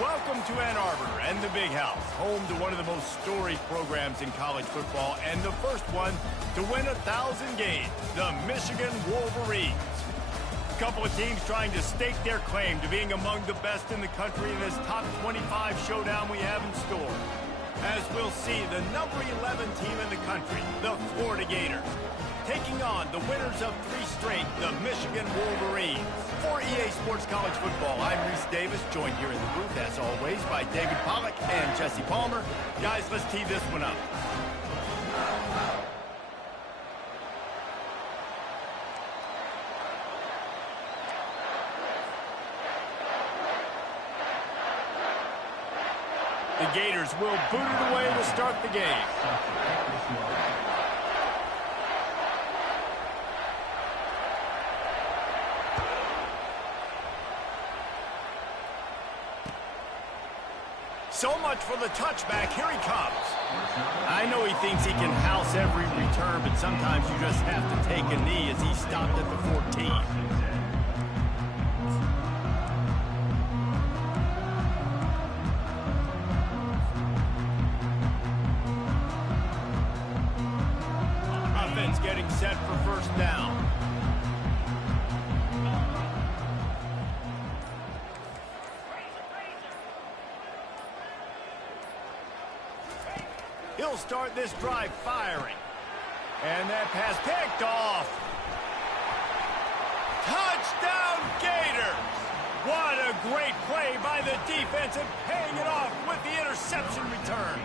Welcome to Ann Arbor and the Big House, home to one of the most storied programs in college football and the first one to win 1,000 games, the Michigan Wolverines. A couple of teams trying to stake their claim to being among the best in the country in this top 25 showdown we have in store. As we'll see, the number 11 team in the country, the Florida Gators, taking on the winners of 3 straight, the Michigan Wolverines. For EA Sports College Football, I'm Reese Davis, joined here in the booth, as always, by David Pollack and Jesse Palmer. Guys, let's tee this one up. The Gators will boot it away to start the game. So much for the touchback. Here he comes. I know he thinks he can house every return, but sometimes you just have to take a knee as he stopped at the 14. Offense getting set for first down. He'll start this drive firing. And that pass picked off. Touchdown Gators! What a great play by the defense and paying it off with the interception return.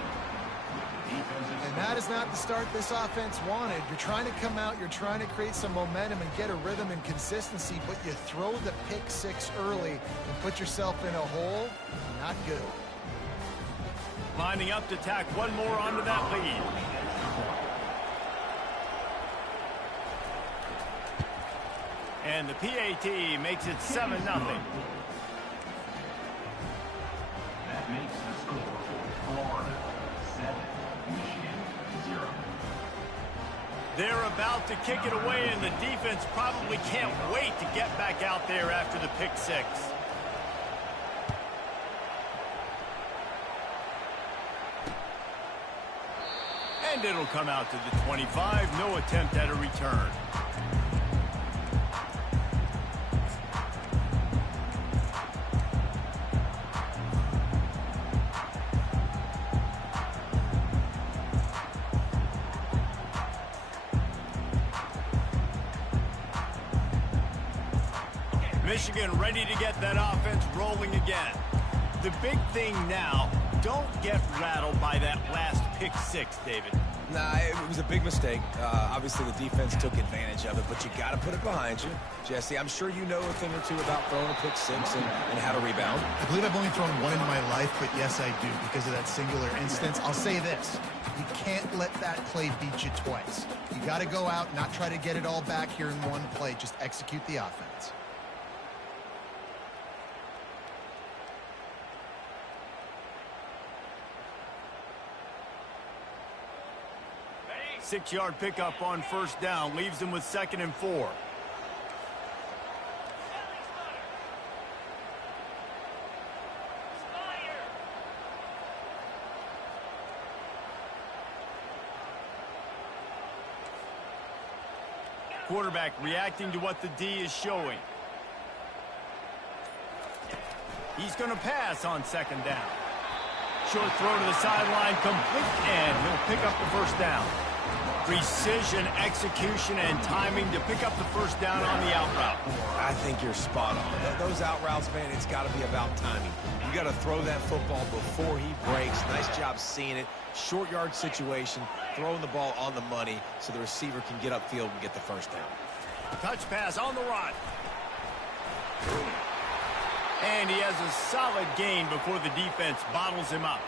And that is not the start this offense wanted. You're trying to come out, you're trying to create some momentum and get a rhythm and consistency, but you throw the pick 6 early and put yourself in a hole. Not good. Lining up to tack one more onto that lead. And the PAT makes it 7-0. That makes the score Florida 7, Michigan 0. They're about to kick it away, and the defense probably can't wait to get back out there after the pick 6. And it'll come out to the 25. No attempt at a return. Michigan ready to get that offense rolling again. The big thing now, don't get rattled by that last pick 6, David. Nah, it was a big mistake. Obviously, the defense took advantage of it, but you got to put it behind you. Jesse, I'm sure you know a thing or two about throwing a pick 6 and how to rebound. I believe I've only thrown one in my life, but yes, I do, because of that singular instance. I'll say this. You can't let that play beat you twice. You got to go out, not try to get it all back here in one play. Just execute the offense. Six-yard pickup on first down leaves them with 2nd and 4. Quarterback reacting to what the D is showing. He's going to pass on 2nd down. Short throw to the sideline, complete, and he'll pick up the first down. Precision, execution, and timing to pick up the first down on the out route. I think you're spot on. Those out routes, man, it's got to be about timing. You got to throw that football before he breaks. Nice job seeing it. Short yard situation, throwing the ball on the money so the receiver can get upfield and get the first down. Touch pass on the run. And he has a solid gain before the defense bottles him up.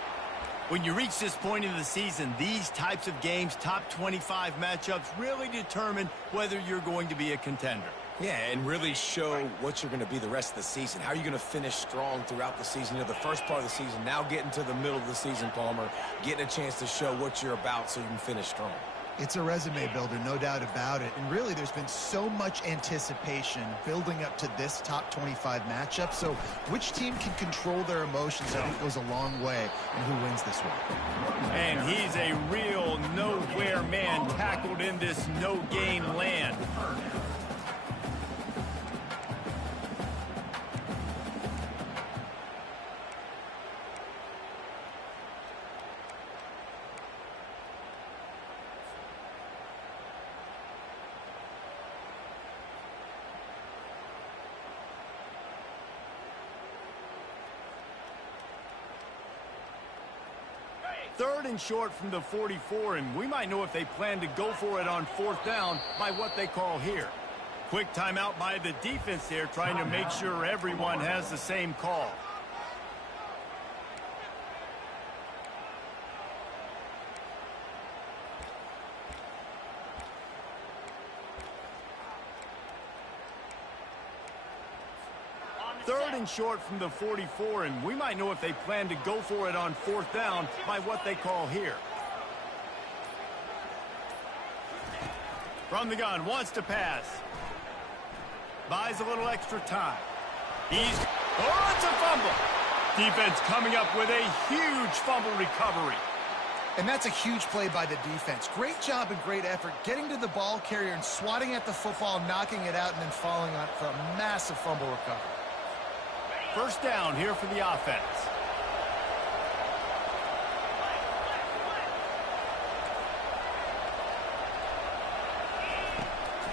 When you reach this point in the season, these types of games, top 25 matchups, really determine whether you're going to be a contender. Yeah, and really show what you're going to be the rest of the season. How are you going to finish strong throughout the season? You know, the first part of the season, now getting to the middle of the season, Palmer, getting a chance to show what you're about so you can finish strong. It's a resume builder, no doubt about it. And really, there's been so much anticipation building up to this top 25 matchup. So which team can control their emotions, I think, goes a long way in who wins this one. And he's a real nowhere man, tackled in this no-gain land. Third and short from the 44, and we might know if they plan to go for it on fourth down by what they call here. Quick timeout by the defense there, trying to make sure everyone has the same call. Third and short from the 44, and we might know if they plan to go for it on fourth down by what they call here. From the gun, wants to pass. Buys a little extra time. Oh, it's a fumble. Defense coming up with a huge fumble recovery. And that's a huge play by the defense. Great job and great effort getting to the ball carrier and swatting at the football, knocking it out, and then falling on it for a massive fumble recovery. First down here for the offense.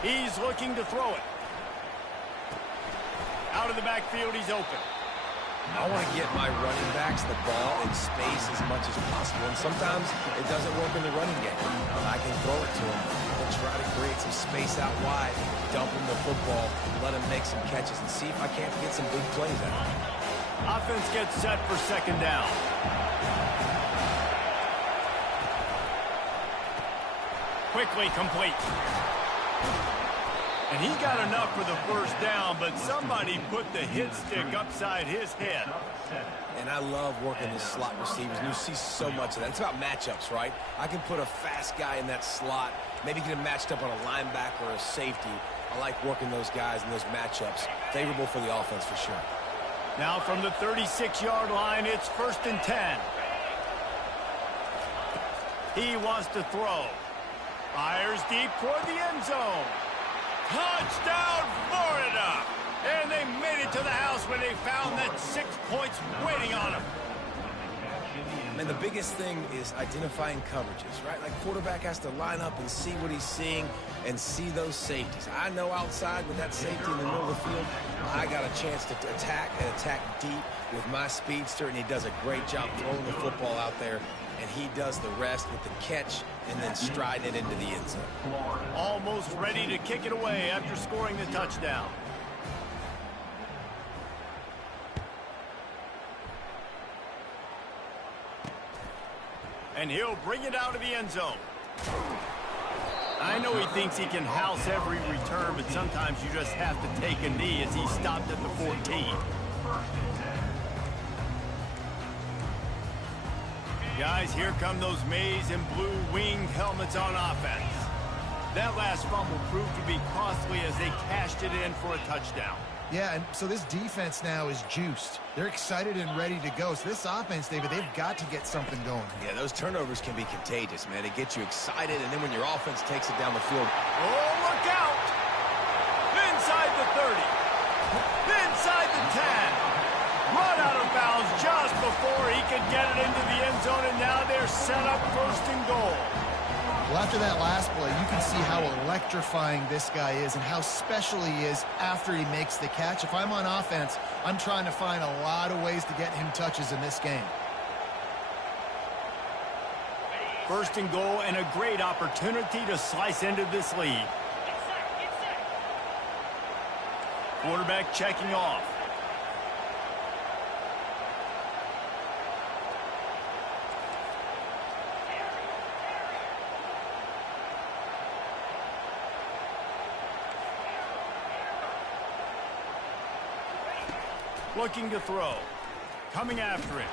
He's looking to throw it. Out of the backfield, he's open. I want to get my running backs the ball in space as much as possible, and sometimes it doesn't work in the running game. I can throw it to him and try to create some space out wide, dump him the football, let him make some catches, and see if I can't get some big plays out of him. Offense gets set for second down. Quickly complete. And he got enough for the first down, but somebody put the hit stick upside his head. And I love working the slot receivers, and you see so much of that. It's about matchups, right? I can put a fast guy in that slot, maybe get him matched up on a linebacker or a safety. I like working those guys in those matchups. Favorable for the offense for sure. Now from the 36-yard line, it's first and 10. He wants to throw. Fires deep toward the end zone. Touchdown, Florida! And they made it to the house when they found that 6 points waiting on them. And the biggest thing is identifying coverages, right? Like quarterback has to line up and see what he's seeing and see those safeties. I know outside with that safety in the middle of the field, I got a chance to attack and attack deep with my speedster, and he does a great job throwing the football out there, and he does the rest with the catch and then striding it into the end zone. Almost ready to kick it away after scoring the touchdown. And he'll bring it out of the end zone. I know he thinks he can house every return, but sometimes you just have to take a knee as he stopped at the 14. Guys, here come those maize and blue winged helmets on offense. That last fumble proved to be costly as they cashed it in for a touchdown. Yeah, and so this defense now is juiced. They're excited and ready to go. So this offense, David, they've got to get something going. Yeah, those turnovers can be contagious, man. They get you excited, and then when your offense takes it down the field. Oh, look out! Inside the 30. Inside the 10. Run out of bounds just before he could get it into the end zone, and now they're set up first and goal. Well, after that last play, you can see how electrifying this guy is and how special he is after he makes the catch. If I'm on offense, I'm trying to find a lot of ways to get him touches in this game. First and goal, and a great opportunity to slice into this lead. Quarterback checking off. Looking to throw. coming after it.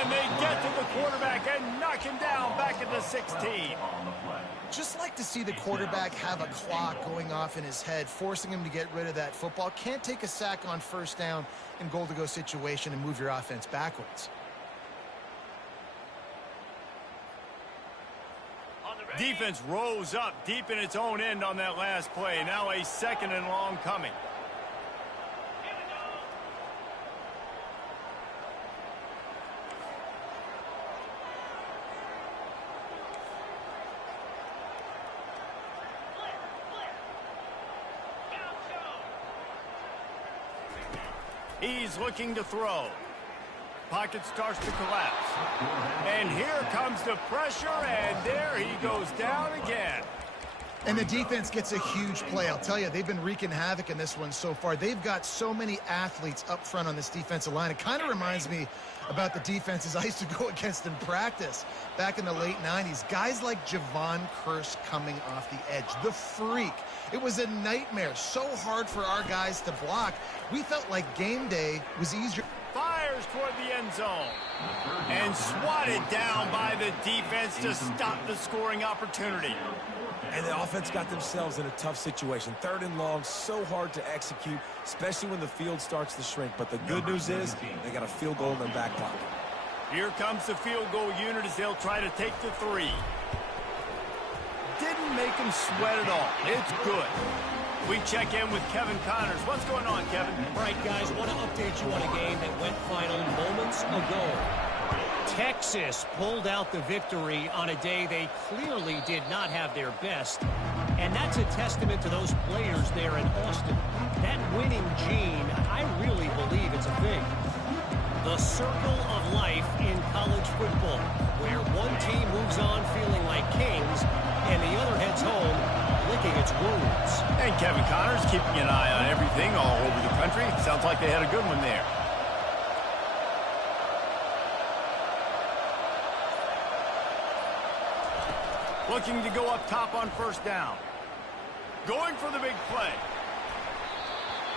And they get to the quarterback and knock him down back at the 16. Just like to see the quarterback have a clock going off in his head, forcing him to get rid of that football. Can't take a sack on first down in goal-to-go situation and move your offense backwards. Defense rose up deep in its own end on that last play. Now a 2nd and long coming. He's looking to throw. Pocket starts to collapse. And here comes the pressure, and there he goes down again. And the defense gets a huge play. I'll tell you, they've been wreaking havoc in this one so far. They've got so many athletes up front on this defensive line. It kind of reminds me about the defenses I used to go against in practice back in the late 90s. Guys like Javon Curse coming off the edge. The freak. It was a nightmare. So hard for our guys to block. We felt like game day was easier. Fires toward the end zone. And swatted down by the defense to stop the scoring opportunity. And the offense got themselves in a tough situation. 3rd and long, so hard to execute, especially when the field starts to shrink. But the good news is they got a field goal in their back pocket. Here comes the field goal unit as they'll try to take the 3. Didn't make him sweat at all. It's good. We check in with Kevin Connors. What's going on, Kevin? All right, guys, want to update you on a game that went final moments ago. Texas pulled out the victory on a day they clearly did not have their best. And that's a testament to those players there in Austin. That winning gene, I really believe it's a thing. The circle of life in college football, where one team moves on feeling like kings, and the other heads home licking its wounds. And Kevin Connors keeping an eye on everything all over the country. Sounds like they had a good one there. Looking to go up top on first down. Going for the big play.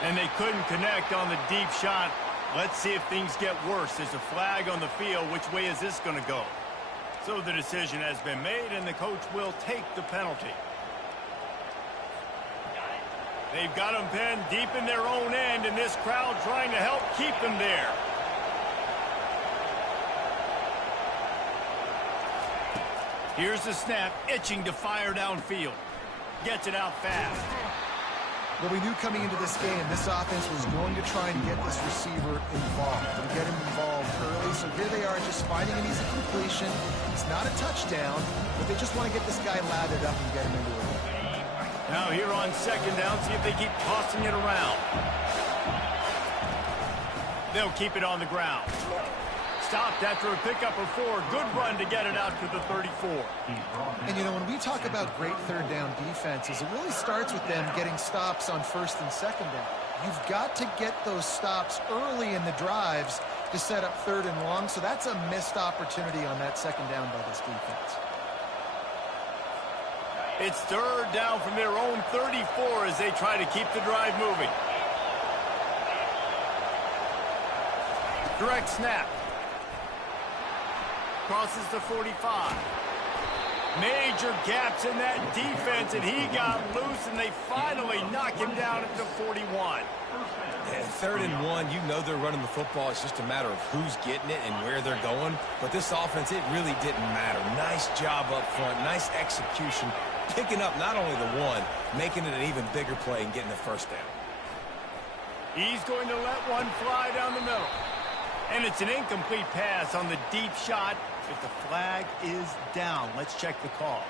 And they couldn't connect on the deep shot. Let's see if things get worse. There's a flag on the field. Which way is this going to go? So the decision has been made, and the coach will take the penalty. They've got them pinned deep in their own end, and this crowd trying to help keep them there. Here's the snap, itching to fire downfield. Gets it out fast. Well, we knew coming into this game, this offense was going to try and get this receiver involved, and get him involved early. So here they are just finding an easy completion. It's not a touchdown, but they just want to get this guy lathered up and get him into it. Now here on second down, see if they keep tossing it around. They'll keep it on the ground. Stopped after a pickup of 4. Good run to get it out to the 34. And, you know, when we talk about great third down defenses, it really starts with them getting stops on first and second down. You've got to get those stops early in the drives to set up 3rd and long, so that's a missed opportunity on that second down by this defense. It's 3rd down from their own 34 as they try to keep the drive moving. Direct snap. Crosses the 45. Major gaps in that defense, and he got loose, and they finally knock him down at the 41. And 3rd and 1, you know they're running the football. It's just a matter of who's getting it and where they're going. But this offense, it really didn't matter. Nice job up front, nice execution, picking up not only the 1, making it an even bigger play and getting the first down. He's going to let one fly down the middle. And it's an incomplete pass on the deep shot. If the flag is down, let's check the call.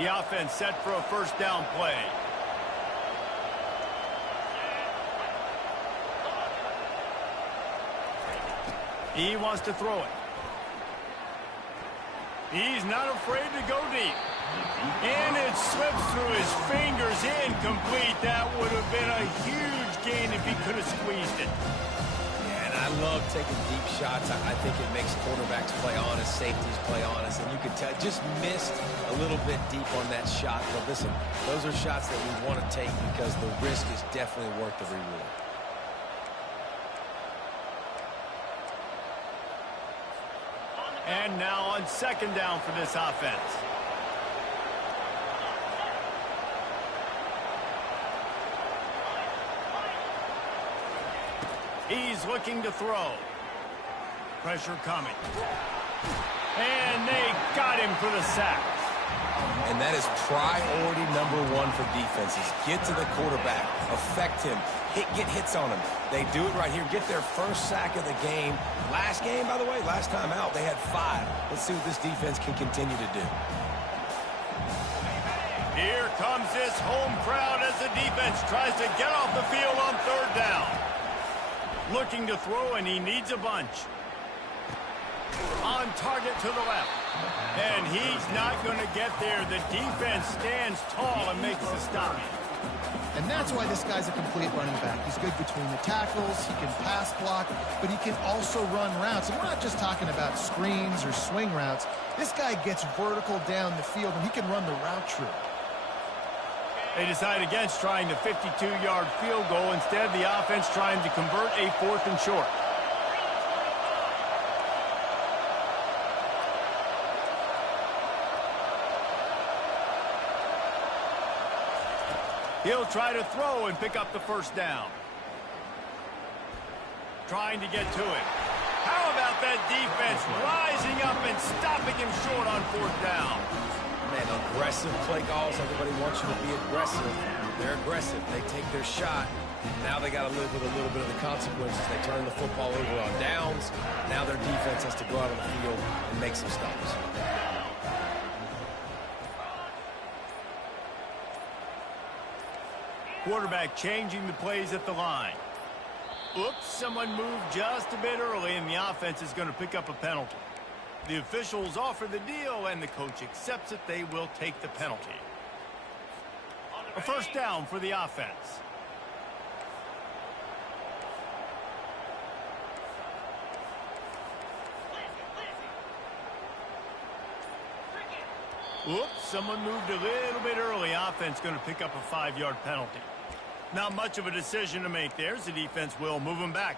The offense set for a first down play. He wants to throw it. He's not afraid to go deep. And it slips through his fingers, incomplete. That would have been a huge gain if he could have squeezed it. Yeah, and and I love taking deep shots. I think it makes quarterbacks play honest, safeties play honest, and you can tell just missed a little bit deep on that shot. But listen, those are shots that we want to take because the risk is definitely worth the reward. And now on second down for this offense. He's looking to throw. Pressure coming. And they got him for the sack. And that is priority number one for defenses. Get to the quarterback. Affect him. Get hits on him. They do it right here. Get their first sack of the game. Last game, by the way, last time out, they had 5. Let's see what this defense can continue to do. Here comes this home crowd as the defense tries to get off the field on third down. Looking to throw, and he needs a bunch. On target to the left. And he's not going to get there. The defense stands tall and makes the stop. And that's why this guy's a complete running back. He's good between the tackles, he can pass block, but he can also run routes. And we're not just talking about screens or swing routes. This guy gets vertical down the field, and he can run the route true. They decide against trying the 52-yard field goal. Instead, the offense trying to convert a 4th and short. He'll try to throw and pick up the first down. Trying to get to it. How about that defense rising up and stopping him short on 4th down? Man, aggressive play calls. Everybody wants you to be aggressive. They're aggressive. They take their shot. Now they got to live with a little bit of the consequences. They turn the football over on downs. Now their defense has to go out on the field and make some stops. Quarterback changing the plays at the line. Oops, someone moved just a bit early, and the offense is going to pick up a penalty. The officials offer the deal, and the coach accepts it. They will take the penalty. A first down for the offense. Oops, someone moved a little bit early. Offense going to pick up a 5-yard penalty. Not much of a decision to make there, as the defense will move him back.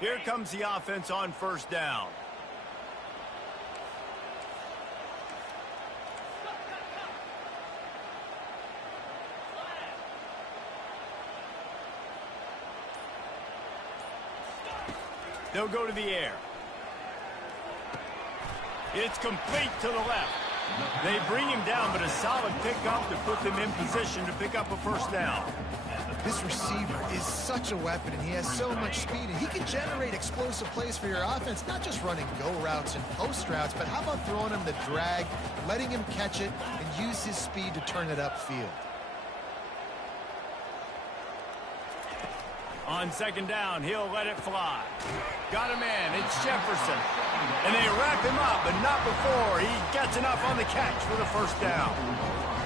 Here comes the offense on first down. They'll go to the air. It's complete to the left. They bring him down, but a solid pickup to put them in position to pick up a first down. This receiver is such a weapon, and he has so much speed, and he can generate explosive plays for your offense, not just running go routes and post routes, but how about throwing him the drag, letting him catch it, and use his speed to turn it upfield. On second down, he'll let it fly. Got a man, it's Jefferson. And they wrap him up, but not before he gets enough on the catch for the first down.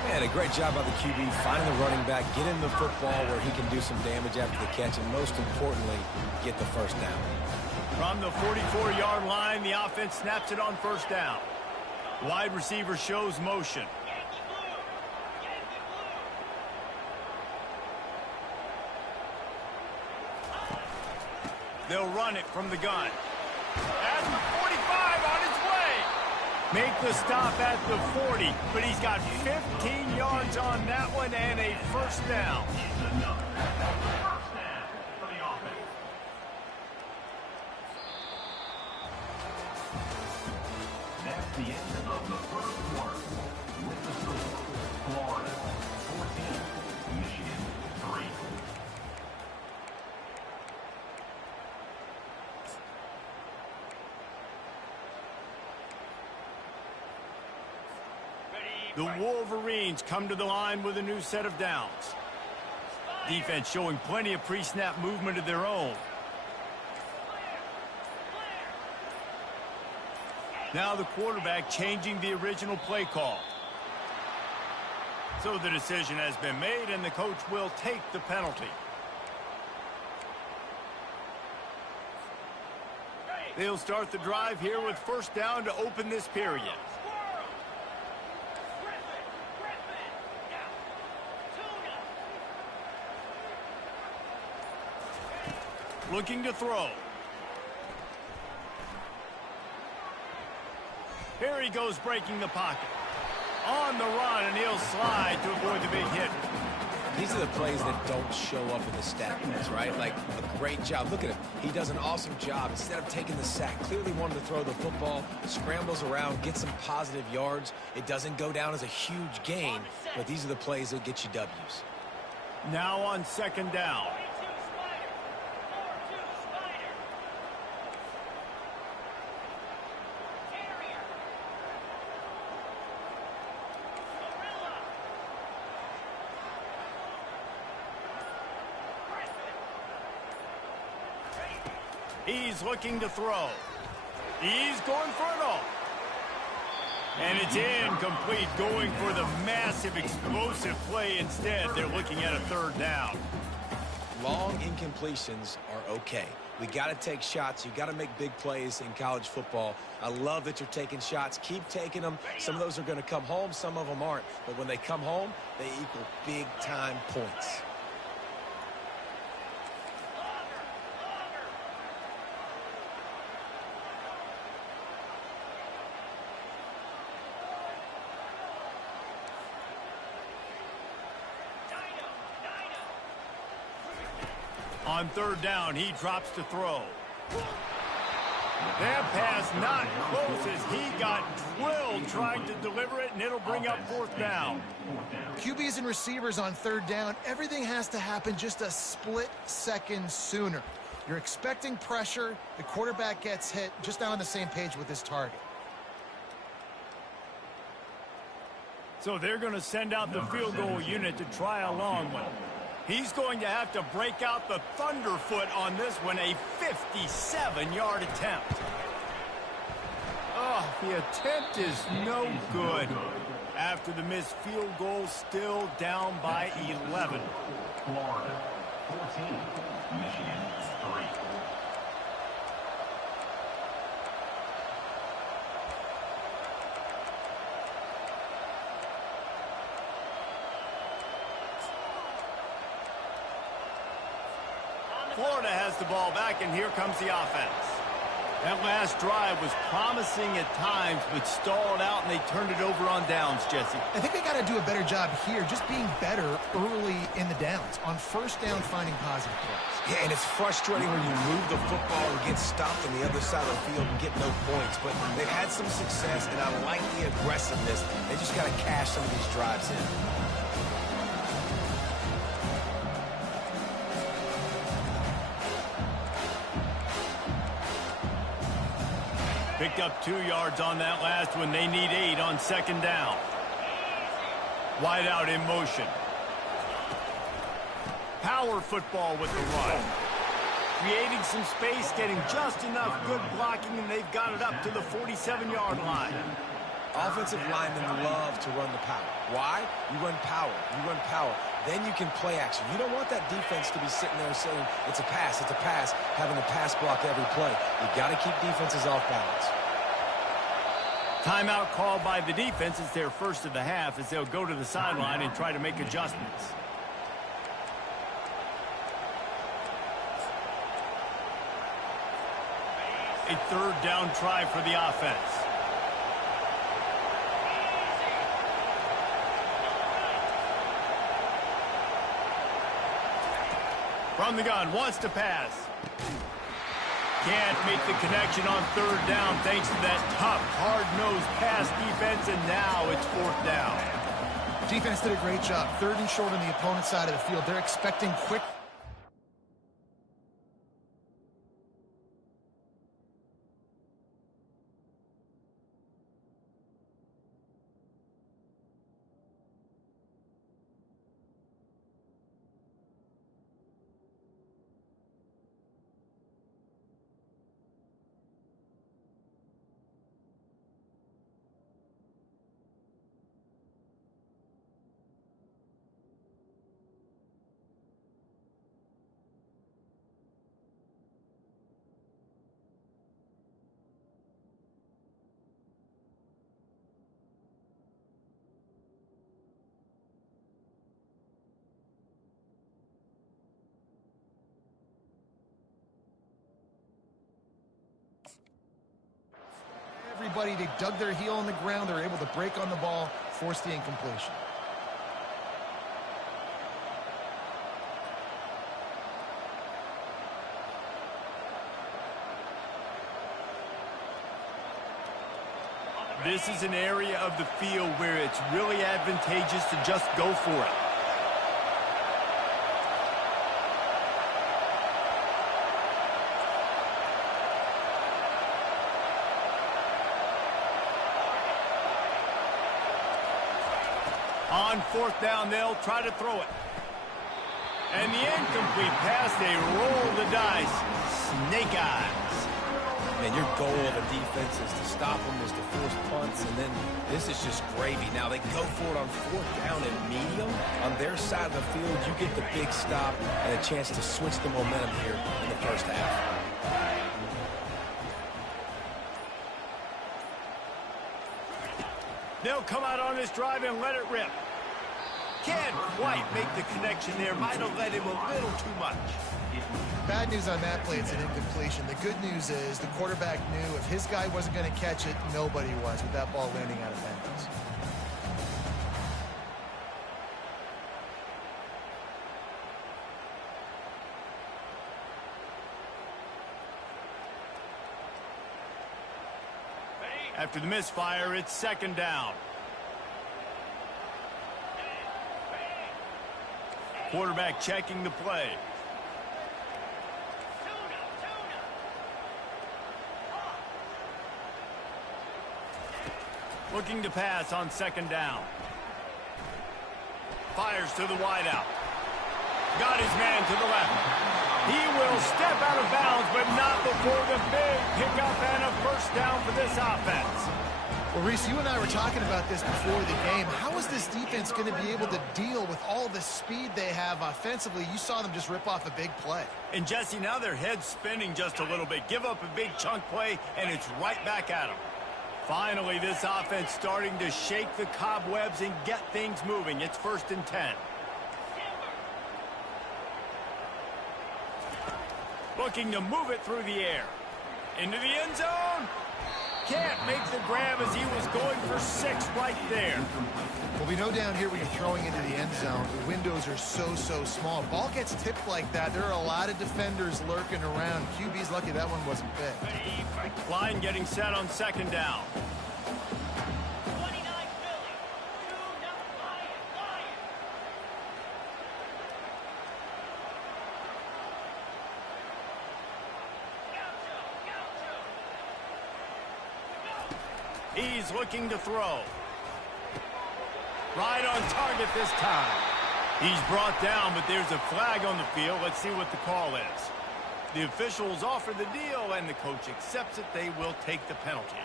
Man, a great job by the QB, finding the running back, get him the football where he can do some damage after the catch, and most importantly, get the first down. From the 44-yard line, the offense snaps it on first down. Wide receiver shows motion. They'll run it from the gun. And 45 on its way. Make the stop at the 40, but he's got 15 yards on that one and a first down. That's the end of the first quarter. With the score, Florida 14, Michigan 3. The Wolverines come to the line with a new set of downs. Defense showing plenty of pre-snap movement of their own. Now the quarterback changing the original play call. So the decision has been made, and the coach will take the penalty. They'll start the drive here with first down to open this period. Looking to throw. Here he goes, breaking the pocket. On the run, and he'll slide to avoid the big hit. These are the plays that don't show up in the stat books, right? Like a great job. Look at him. He does an awesome job. Instead of taking the sack, clearly wanted to throw the football, scrambles around, get some positive yards. It doesn't go down as a huge gain, but these are the plays that get you W's. Now on second down. He's looking to throw. He's going for it all. And it's incomplete, going for the massive, explosive play instead. They're looking at a third down. Long incompletions are okay. We got to take shots. You got to make big plays in college football. I love that you're taking shots. Keep taking them. Some of those are going to come home. Some of them aren't. But when they come home, they equal big-time points. On third down, he drops to throw. That pass not close as he got drilled trying to deliver it, and it'll bring up fourth down. QBs and receivers on third down, everything has to happen just a split second sooner. You're expecting pressure, the quarterback gets hit, just not on the same page with his target. So they're going to send out the field goal unit to try a long one. He's going to have to break out the thunderfoot on this one, a 57-yard attempt. Oh, the attempt is no good. After the missed field goal, still down by 11. Florida 14, Michigan 3. Florida has the ball back, and here comes the offense. That last drive was promising at times, but stalled out, and they turned it over on downs, Jesse. I think they got to do a better job here, just being better early in the downs. On first down, finding positive plays. Yeah, and it's frustrating when you move the football and get stopped on the other side of the field and get no points. But they've had some success, and I like the aggressiveness. They just got to cash some of these drives in. Picked up 2 yards on that last one. They need 8 on second down. Wide out in motion. Power football with the run. Creating some space, getting just enough good blocking, and they've got it up to the 47-yard line. Offensive linemen love to run the power. Why? You run power. You run power. Then you can play action. You don't want that defense to be sitting there saying, it's a pass, having the pass block every play. You've got to keep defenses off balance. Timeout called by the defense. It's their first of the half as they'll go to the sideline and try to make adjustments. A third down try for the offense. From the gun, wants to pass. Can't make the connection on third down thanks to that tough, hard-nosed pass defense, and now it's fourth down. Defense did a great job. Third and short on the opponent's side of the field. They're expecting quick. everybody. They dug their heel on the ground. They were able to break on the ball, force the incompletion. This is an area of the field where it's really advantageous to just go for it. On fourth down, they'll try to throw it. And the incomplete pass, they roll the dice. Snake eyes. And your goal of a defense is to stop them, is to force punts, and then this is just gravy. Now they go for it on fourth down and medium. On their side of the field, you get the big stop and a chance to switch the momentum here in the first half. They'll come out on this drive and let it rip. Can't quite make the connection there. Might have let him a little too much. Bad news on that play, it's an incompletion. The good news is the quarterback knew if his guy wasn't going to catch it, nobody was with that ball landing out of bounds. After the misfire, it's second down. Quarterback checking the play. Looking to pass on second down. Fires to the wideout. Got his man to the left. He will step out of bounds, but not before the big pickup and a first down for this offense. Well, Reese, you and I were talking about this before the game. How is this defense going to be able to deal with all the speed they have offensively? You saw them just rip off a big play. And, Jesse, now their head's spinning just a little bit. Give up a big chunk play, and it's right back at them. Finally, this offense starting to shake the cobwebs and get things moving. It's 1st and 10. Looking to move it through the air. Into the end zone. Can't make the grab as he was going for 6 right there. Well, we know down here when you're throwing into the end zone, the windows are so small. Ball gets tipped like that. There are a lot of defenders lurking around. QB's lucky that one wasn't big. Line getting set on second down. He's looking to throw. Right on target this time. He's brought down, but there's a flag on the field. Let's see what the call is. The officials offer the deal, and the coach accepts it. They will take the penalty.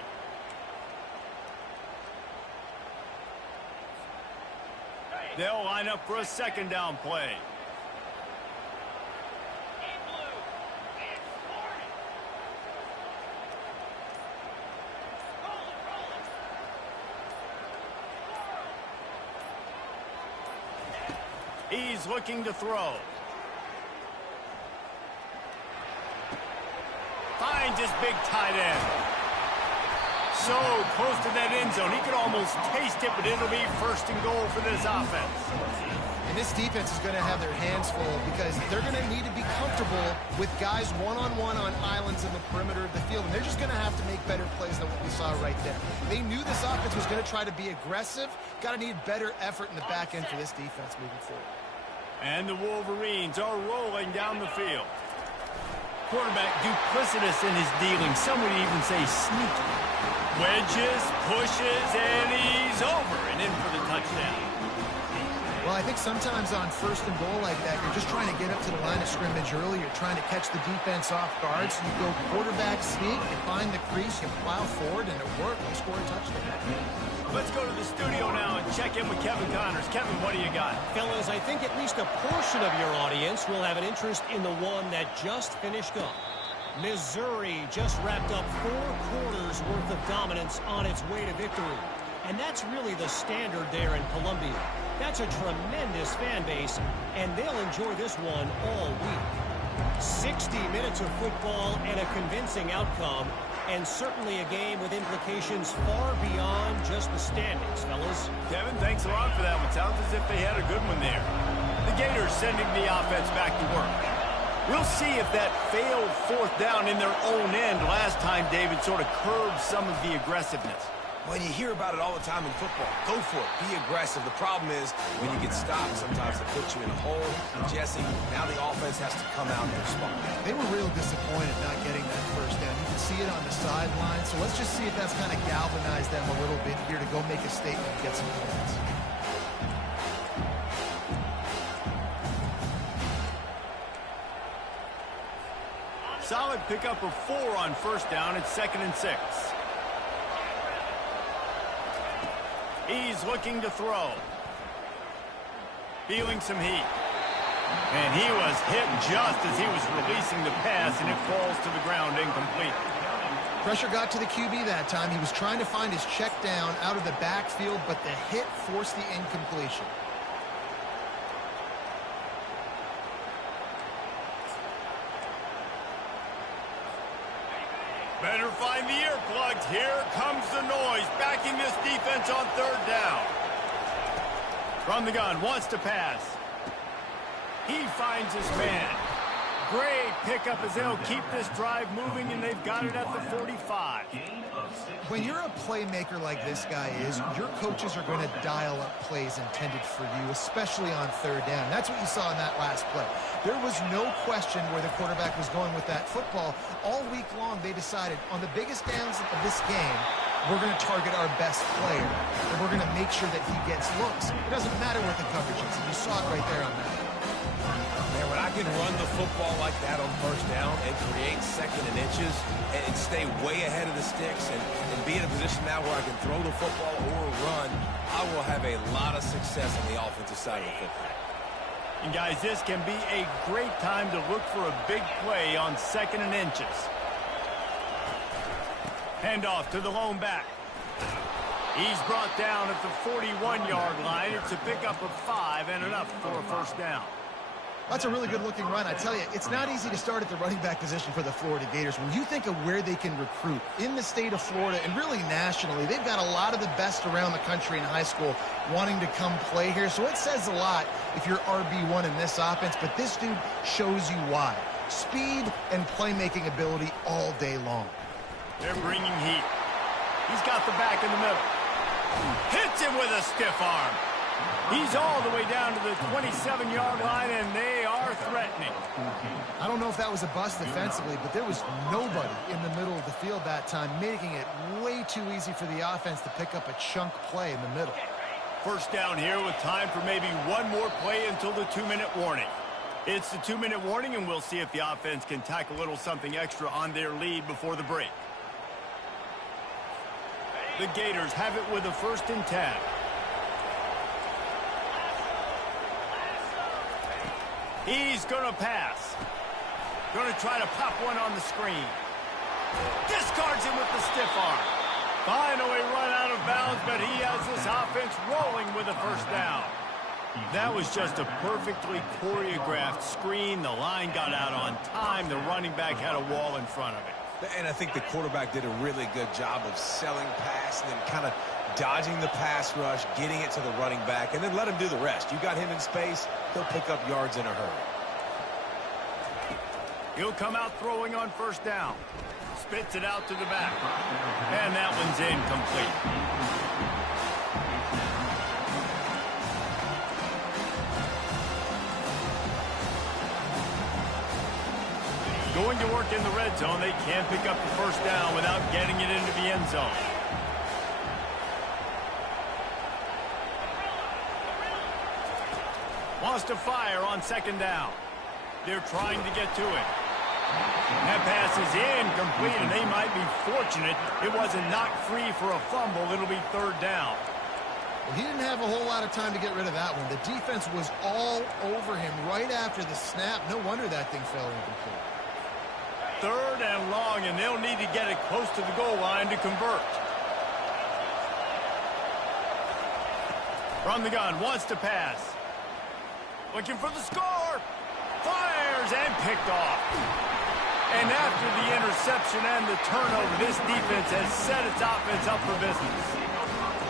They'll line up for a second down play. He's looking to throw. Finds his big tight end. So close to that end zone. He could almost taste it, but it'll be 1st and goal for this offense. And this defense is going to have their hands full because they're going to need to be comfortable with guys one-on-one on islands in the perimeter of the field. And they're just going to have to make better plays than what we saw right there. They knew this offense was going to try to be aggressive. Got to need better effort in the back end for this defense moving forward. And the Wolverines are rolling down the field. Quarterback duplicitous in his dealing. Some would even say sneaky. Wedges, pushes, and he's over and in for the touchdown. Well, I think sometimes on 1st and goal like that, you're just trying to get up to the line of scrimmage early. You're trying to catch the defense off guard. So you go quarterback sneak, you find the crease, you plow forward, and it worked. You score a touchdown. Let's go to the studio now and check in with Kevin Connors. Kevin, what do you got? Fellas, I think at least a portion of your audience will have an interest in the one that just finished up. Missouri just wrapped up 4 quarters worth of dominance on its way to victory. And that's really the standard there in Columbia. That's a tremendous fan base, and they'll enjoy this one all week. 60 minutes of football and a convincing outcome. and certainly a game with implications far beyond just the standings, fellas. Kevin, thanks a lot for that one. Sounds as if they had a good one there. The Gators sending the offense back to work. We'll see if that failed fourth down in their own end last time, David, sort of curbed some of the aggressiveness. When you hear about it all the time in football, go for it. Be aggressive. The problem is when you get stopped, sometimes it puts you in a hole. Jesse, now the offense has to come out and respond. They were real disappointed not getting that first down. You can see it on the sideline. So let's just see if that's kind of galvanized them a little bit here to go make a statement and get some points. Solid pickup of 4 on first down. It's 2nd and 6. He's looking to throw. Feeling some heat. And he was hit just as he was releasing the pass, and it falls to the ground incomplete. Pressure got to the QB that time. He was trying to find his check down out of the backfield, but the hit forced the incompletion. Better find the earplugs. Here comes the noise, backing this defense on third down. From the gun, wants to pass. He finds his man. Great pickup as they'll keep this drive moving, and they've got it at the 45. When you're a playmaker like this guy is, your coaches are going to dial up plays intended for you, especially on third down. That's what you saw in that last play. There was no question where the quarterback was going with that football. All week long, they decided on the biggest downs of this game, we're going to target our best player, and we're going to make sure that he gets looks. It doesn't matter what the coverage is, and you saw it right there on that. Man, when I can run the football like that on first down and create 2nd and inches and stay way ahead of the sticks and be in a position now where I can throw the football or run, I will have a lot of success on the offensive side of the football. And guys, this can be a great time to look for a big play on 2nd and inches. Handoff to the lone back. He's brought down at the 41-yard line. It's a pickup of 5 and enough for a first down. That's a really good-looking run. I tell you, it's not easy to start at the running back position for the Florida Gators. When you think of where they can recruit in the state of Florida and really nationally, they've got a lot of the best around the country in high school wanting to come play here. So it says a lot if you're RB1 in this offense, but this dude shows you why. Speed and playmaking ability all day long. They're bringing heat. He's got the back in the middle. Hits him with a stiff arm. He's all the way down to the 27-yard line, and they are threatening. I don't know if that was a bust defensively, but there was nobody in the middle of the field that time, making it way too easy for the offense to pick up a chunk play in the middle. First down here with time for maybe one more play until the 2-minute warning. It's the 2-minute warning, and we'll see if the offense can tack a little something extra on their lead before the break. The Gators have it with a 1st and 10. He's going to pass. Going to try to pop one on the screen. Discards him with the stiff arm. Finally run out of bounds, but he has this offense rolling with a first down. That was just a perfectly choreographed screen. The line got out on time. The running back had a wall in front of it. And I think the quarterback did a really good job of selling pass and then kind of dodging the pass rush, getting it to the running back, and then let him do the rest. You got him in space, he'll pick up yards in a hurry. He'll come out throwing on first down. Spits it out to the back. And that one's incomplete. Going to work in the red zone. They can't pick up the first down without getting it into the end zone. Wants to fire on 2nd down. They're trying to get to it. That pass is incomplete, and they might be fortunate it wasn't knocked free for a fumble. It'll be 3rd down. Well, he didn't have a whole lot of time to get rid of that one. The defense was all over him right after the snap. No wonder that thing fell incomplete. 3rd and long, and they'll need to get it close to the goal line to convert. From the gun, wants to pass. Looking for the score. Fires and picked off. And after the interception and the turnover, this defense has set its offense up for business.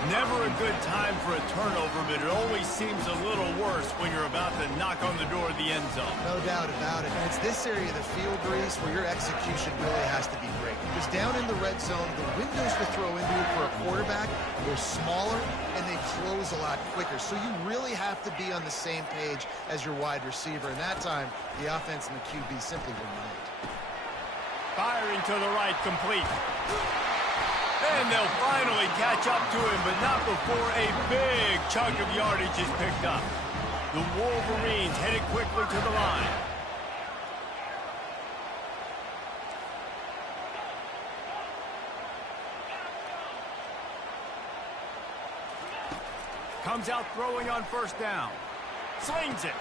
Never a good time for a turnover, but it always seems a little worse when you're about to knock on the door of the end zone. No doubt about it. And it's this area of the field, Reese, where your execution really has to be great. Because down in the red zone, the windows to throw into it for a quarterback, they're smaller and they close a lot quicker. So you really have to be on the same page as your wide receiver. And that time, the offense and the QB simply were not. Firing to the right, complete. And they'll finally catch up to him, but not before a big chunk of yardage is picked up. The Wolverines headed quickly to the line. Comes out throwing on first down. Slings it.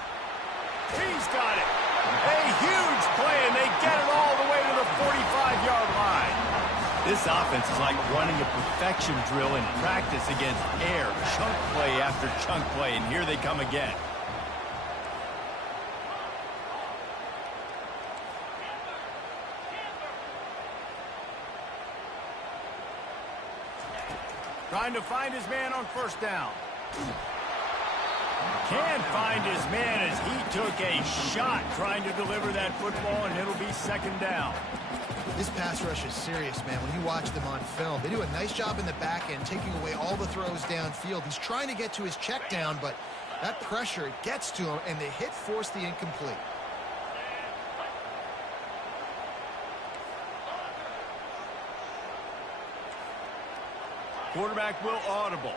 He's got it. A huge play, and they get it all the way to the 45-yard line. This offense is like running a perfection drill in practice against air, chunk play after chunk play, and here they come again. Trying to find his man on first down. Can't find his man as he took a shot trying to deliver that football, and it'll be second down. This pass rush is serious, man. When you watch them on film, they do a nice job in the back end, taking away all the throws downfield. He's trying to get to his check down, but that pressure gets to him, and the hit forced the incomplete. Quarterback will audible.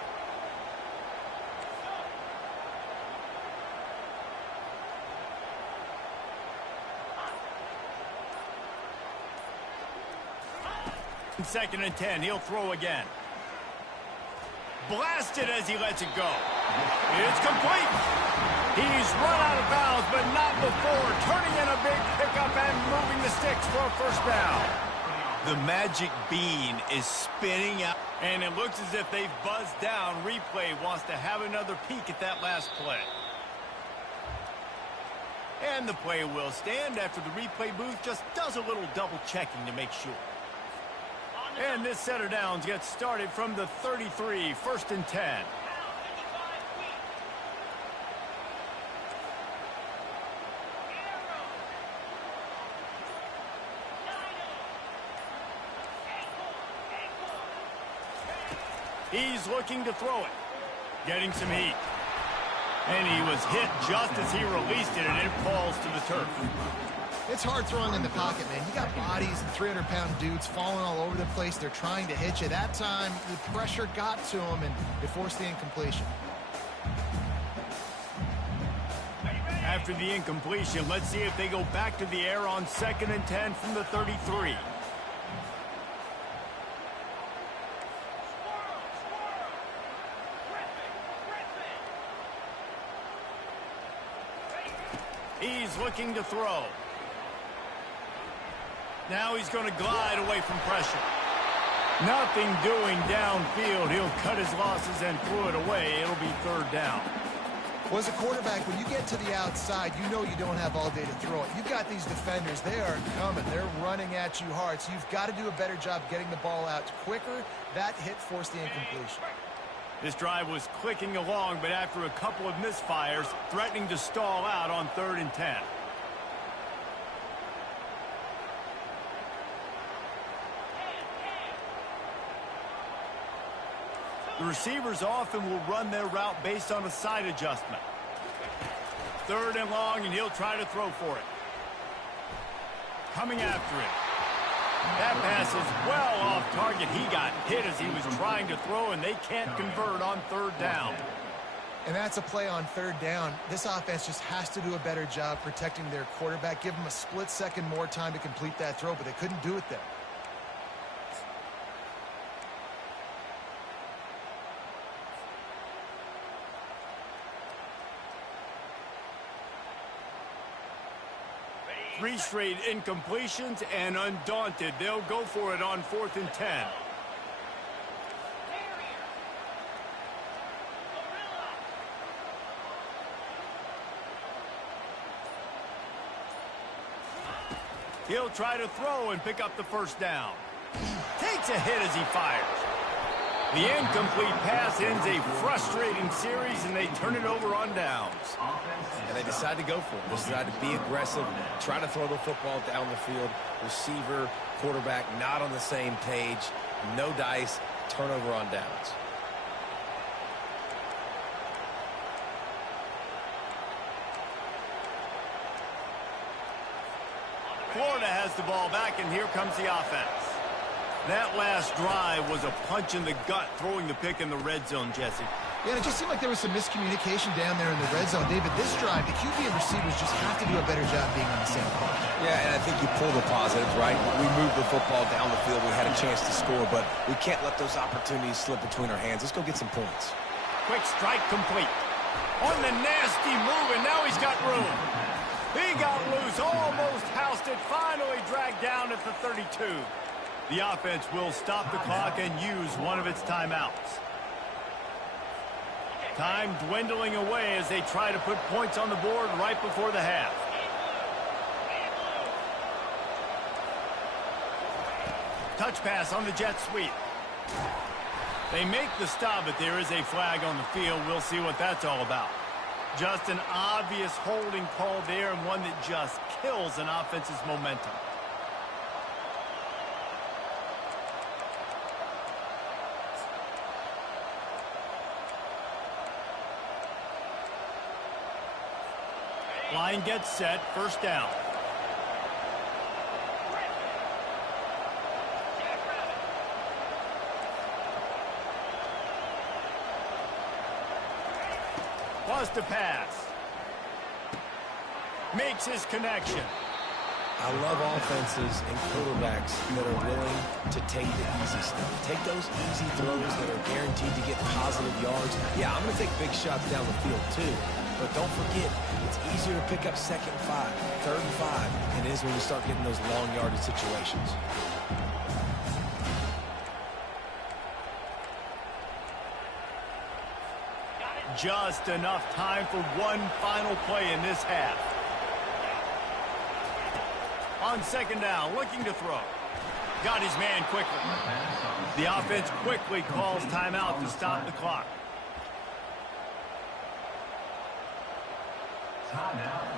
Second and 10, he'll throw again. Blasted as he lets it go. It's complete. He's run out of bounds, but not before turning in a big pickup and moving the sticks for a first down. The magic bean is spinning out, and it looks as if they've buzzed down. Replay wants to have another peek at that last play. And the play will stand after the replay booth just does a little double checking to make sure. And this set of downs gets started from the 33, first and 10. He's looking to throw it. Getting some heat. And he was hit just as he released it, and it falls to the turf. It's hard throwing in the pocket, man. You got bodies and 300-pound dudes falling all over the place. They're trying to hit you. That time, the pressure got to him, and it forced the incompletion. After the incompletion, let's see if they go back to the air on second and 10 from the 33. He's looking to throw. Now he's going to glide away from pressure. Nothing doing downfield. He'll cut his losses and throw it away. It'll be third down. Well, as a quarterback, when you get to the outside, you know you don't have all day to throw it. You've got these defenders. They are coming. They're running at you hard. So you've got to do a better job getting the ball out quicker. That hit forced the incompletion. This drive was clicking along, but after a couple of misfires, threatening to stall out on third and 10. The receivers often will run their route based on a side adjustment. Third and long, and he'll try to throw for it. Coming after it. That pass is well off target. He got hit as he was trying to throw, and they can't convert on third down. And that's a play on third down. This offense just has to do a better job protecting their quarterback. Give them a split second more time to complete that throw, but they couldn't do it there. Three straight incompletions, and undaunted, they'll go for it on fourth and 10. He'll try to throw and pick up the first down. Takes a hit as he fires. The incomplete pass ends a frustrating series, and they turn it over on downs. And they decide to go for it. They decide to be aggressive, try to throw the football down the field. Receiver, quarterback, not on the same page. No dice, turnover on downs. Florida has the ball back, and here comes the offense. That last drive was a punch in the gut, throwing the pick in the red zone, Jesse. Yeah, and it just seemed like there was some miscommunication down there in the red zone. David, this drive, the QB and receivers just have to do a better job being on the same page. Yeah, and I think you pull the positives, right? We moved the football down the field. We had a chance to score, but we can't let those opportunities slip between our hands. Let's go get some points. Quick strike complete. On the nasty move, and now he's got room. He got loose, almost housed it, finally dragged down at the 32. The offense will stop the clock and use one of its timeouts. Time dwindling away as they try to put points on the board right before the half. Touch pass on the jet sweep. They make the stop, but there is a flag on the field. We'll see what that's all about. Just an obvious holding call there, and one that just kills an offense's momentum. Line gets set, first down. Plus to pass. Makes his connection. I love offenses and quarterbacks that are willing to take the easy stuff. Take those easy throws that are guaranteed to get positive yards. Yeah, I'm going to take big shots down the field too. But don't forget, it's easier to pick up 2nd and 5, 3rd and 5 than it is when you start getting those long yardage situations. Just enough time for one final play in this half. On 2nd down, looking to throw. Got his man quickly. The offense quickly calls timeout to stop the clock.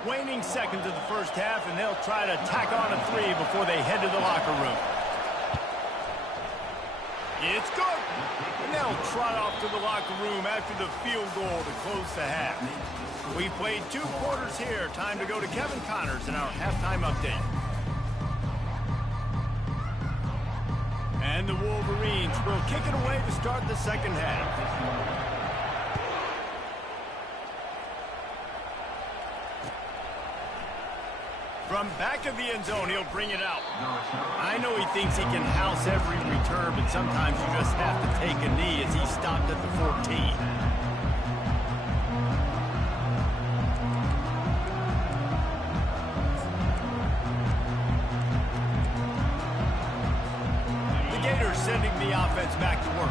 Waning seconds of the first half, and they'll try to tack on a 3 before they head to the locker room. It's good. And they'll trot off to the locker room after the field goal to close the half. We played 2 quarters here. Time to go to Kevin Connors in our halftime update. And the Wolverines will kick it away to start the second half. From back of the end zone, he'll bring it out. I know he thinks he can house every return, but sometimes you just have to take a knee as he stopped at the 14. The Gators sending the offense back to work.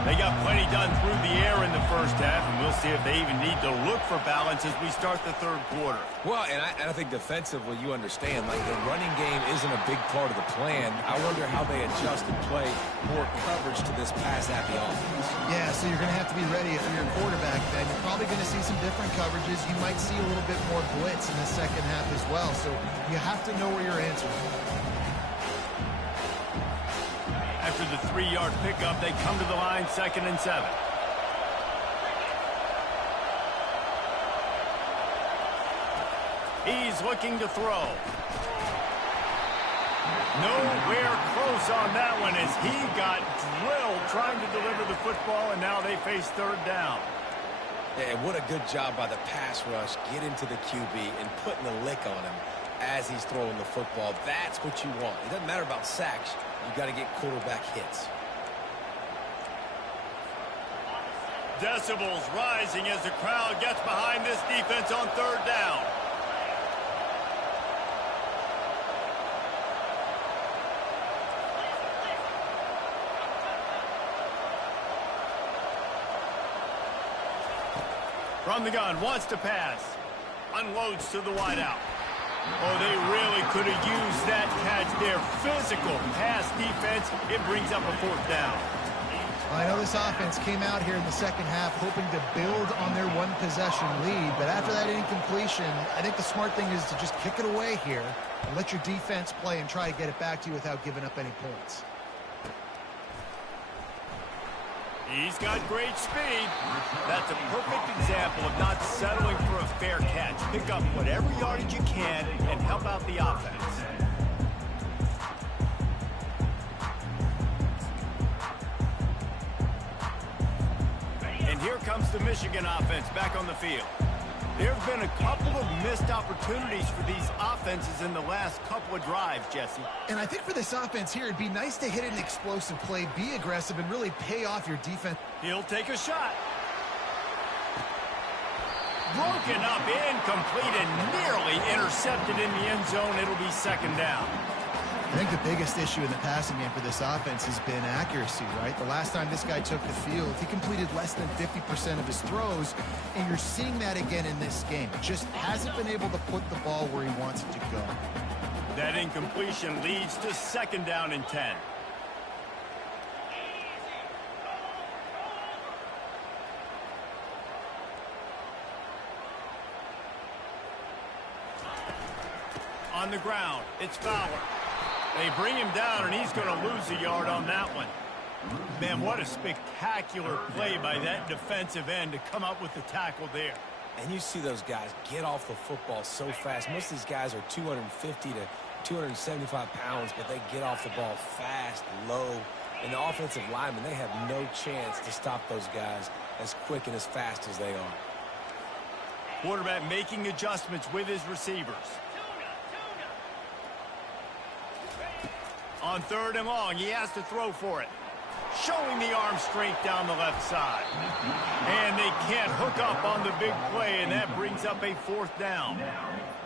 They got plenty done through the air in the first half, and we'll see if they even need to look for balance as we start the 3rd quarter. Well, and I think defensively, you understand, like the running game isn't a big part of the plan. I wonder how they adjust and play more coverage to this pass-happy offense. Yeah, so you're going to have to be ready if you're a quarterback, then. You're probably going to see some different coverages. You might see a little bit more blitz in the second half as well, so you have to know where you're answering. After the 3-yard pickup, they come to the line, 2nd and 7. He's looking to throw. Nowhere close on that one as he got drilled trying to deliver the football, and now they face 3rd down. Yeah, and what a good job by the pass rush, get into the QB and putting the lick on him as he's throwing the football. That's what you want. It doesn't matter about sacks. You got to get quarterback hits. Decibels rising as the crowd gets behind this defense on 3rd down. From the gun, wants to pass. Unloads to the wideout. Oh, they really could have used that catch there. Physical pass defense. It brings up a fourth down. I know this offense came out here in the second half hoping to build on their one-possession lead, but after that incompletion, I think the smart thing is to just kick it away here and let your defense play and try to get it back to you without giving up any points. He's got great speed. That's a perfect example of not settling for a fair catch. Pick up whatever yardage you can and help out the offense. And here comes the Michigan offense back on the field. There have been a couple of missed opportunities for these offenses in the last couple of drives, Jesse. And I think for this offense here, it'd be nice to hit an explosive play, be aggressive, and really pay off your defense. He'll take a shot. Broken up, incomplete, and nearly intercepted in the end zone. It'll be second down. I think the biggest issue in the passing game for this offense has been accuracy, right? The last time this guy took the field, he completed less than 50% of his throws, and you're seeing that again in this game. Just hasn't been able to put the ball where he wants it to go. That incompletion leads to second down and 10. On the ground, it's Fowler. They bring him down, and he's going to lose a yard on that one. Man, what a spectacular play by that defensive end to come up with the tackle there. And you see those guys get off the football so fast. Most of these guys are 250 to 275 pounds, but they get off the ball fast, low. And the offensive linemen, they have no chance to stop those guys as quick and as fast as they are. Quarterback making adjustments with his receivers. On third and long, he has to throw for it. Showing the arm strength down the left side. And they can't hook up on the big play, and that brings up a fourth down.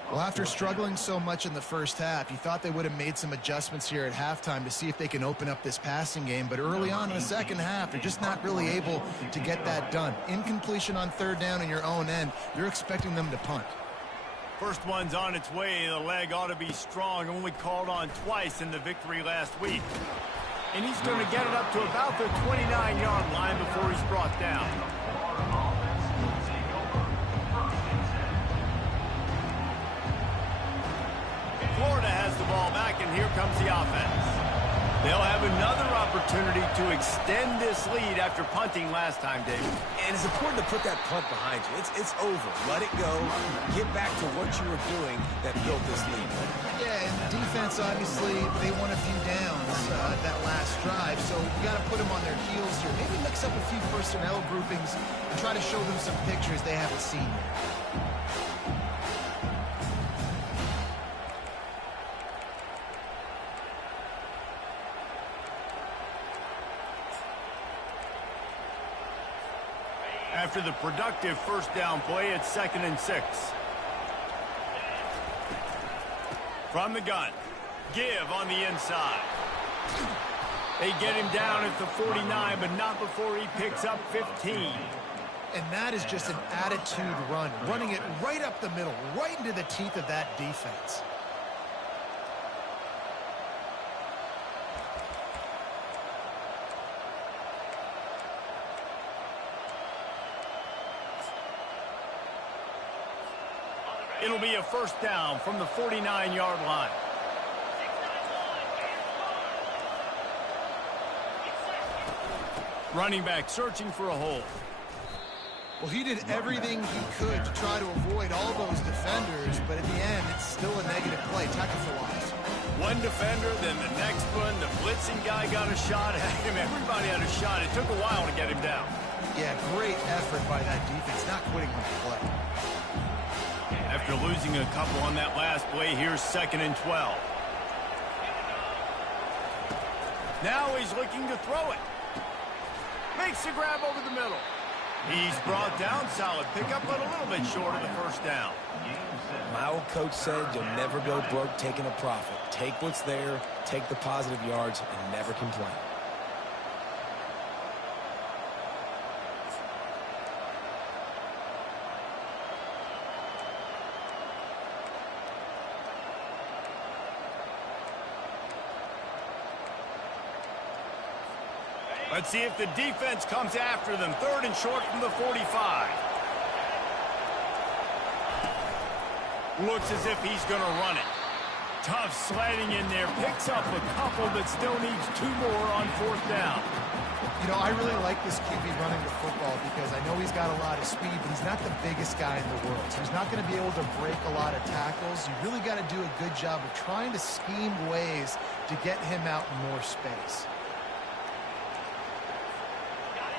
Well, after struggling so much in the first half, you thought they would have made some adjustments here at halftime to see if they can open up this passing game. But early on in the second half, they're just not really able to get that done. Incompletion on third down in your own end, you're expecting them to punt. First one's on its way. The leg ought to be strong. Only called on twice in the victory last week. And he's going to get it up to about the 29-yard line before he's brought down. Florida has the ball back, and here comes the offense. They'll have another opportunity to extend this lead after punting last time, David. And it's important to put that punt behind you. It's over. Let it go. Get back to what you were doing that built this lead. Yeah, and defense, obviously, they won a few downs that last drive, so you got to put them on their heels here. Maybe mix up a few personnel groupings and try to show them some pictures they haven't seen yet. After the productive first down play, it's 2nd and 6. From the gun, give on the inside. They get him down at the 49, but not before he picks up 15. And that is just an attitude run, running it right up the middle, right into the teeth of that defense. It'll be a first down from the 49-yard line. Running back searching for a hole. Well, he did everything he could to try to avoid all those defenders, but at the end, it's still a negative play, technical wise. One defender, then the next one. The blitzing guy got a shot at him. Everybody had a shot. It took a while to get him down. Yeah, great effort by that defense, not quitting on the play. After losing a couple on that last play, here's 2nd and 12. Now he's looking to throw it. Makes the grab over the middle. He's brought down, solid pickup, but a little bit short of the first down. My old coach said you'll never go broke taking a profit. Take what's there, take the positive yards, and never complain. Let's see if the defense comes after them. 3rd and short from the 45. Looks as if he's going to run it. Tough sledding in there. Picks up a couple, but still needs 2 more on 4th down. You know, I really like this QB running the football because I know he's got a lot of speed, but he's not the biggest guy in the world. So he's not going to be able to break a lot of tackles. You really got to do a good job of trying to scheme ways to get him out in more space.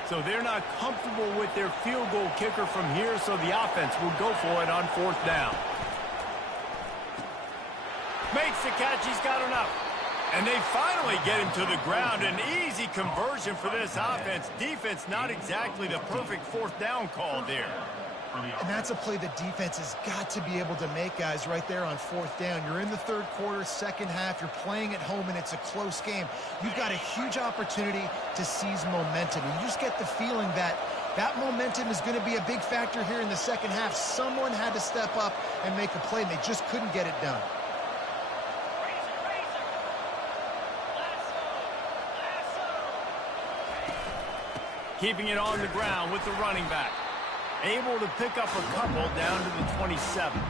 So they're not comfortable with their field goal kicker from here, so the offense will go for it on 4th down. Makes the catch. He's got enough. And they finally get him to the ground. An easy conversion for this offense. Defense, not exactly the perfect 4th down call there. And that's a play the defense has got to be able to make, guys, right there on 4th down. You're in the 3rd quarter, 2nd half. You're playing at home, and it's a close game. You've got a huge opportunity to seize momentum. And you just get the feeling that that momentum is going to be a big factor here in the 2nd half. Someone had to step up and make a play, and they just couldn't get it done. Keeping it on the ground with the running back. Able to pick up a couple down to the 27.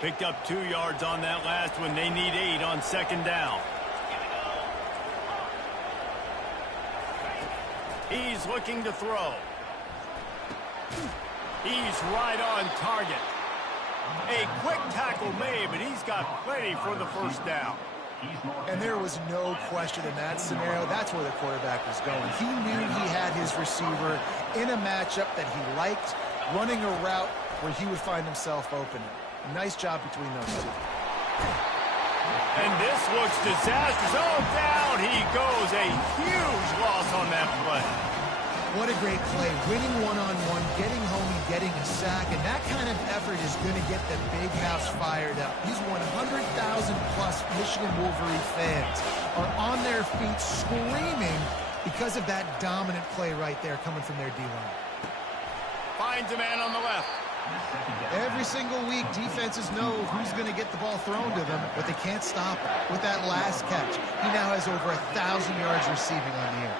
Picked up 2 yards on that last one. They need 8 on 2nd down. He's looking to throw. He's right on target. A quick tackle made, but he's got plenty for the 1st down. And there was no question in that scenario. That's where the quarterback was going. He knew he had his receiver in a matchup that he liked, running a route where he would find himself open. Nice job between those two. And this looks disastrous. Oh, down he goes. A huge loss on that play. What a great play. Winning one-on-one, getting home and getting a sack. And that kind of effort is going to get the big house fired up. These 100,000-plus Michigan Wolverine fans are on their feet screaming because of that dominant play right there coming from their D-line. Finds a man on the left. Every single week, defenses know who's going to get the ball thrown to them, but they can't stop him. With that last catch, he now has over 1,000 yards receiving on the year.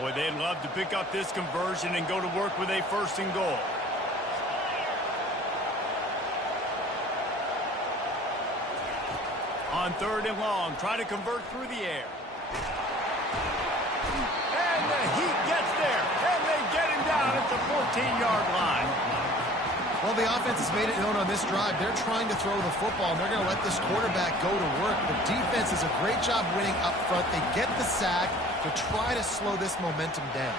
Boy, they'd love to pick up this conversion and go to work with a 1st and goal. On 3rd and long, trying to convert through the air. And the Heat gets there, and they get him down at the 14-yard line. Well, the offense has made it known on this drive. They're trying to throw the football, and they're going to let this quarterback go to work. The defense does a great job winning up front. They get the sack to try to slow this momentum down.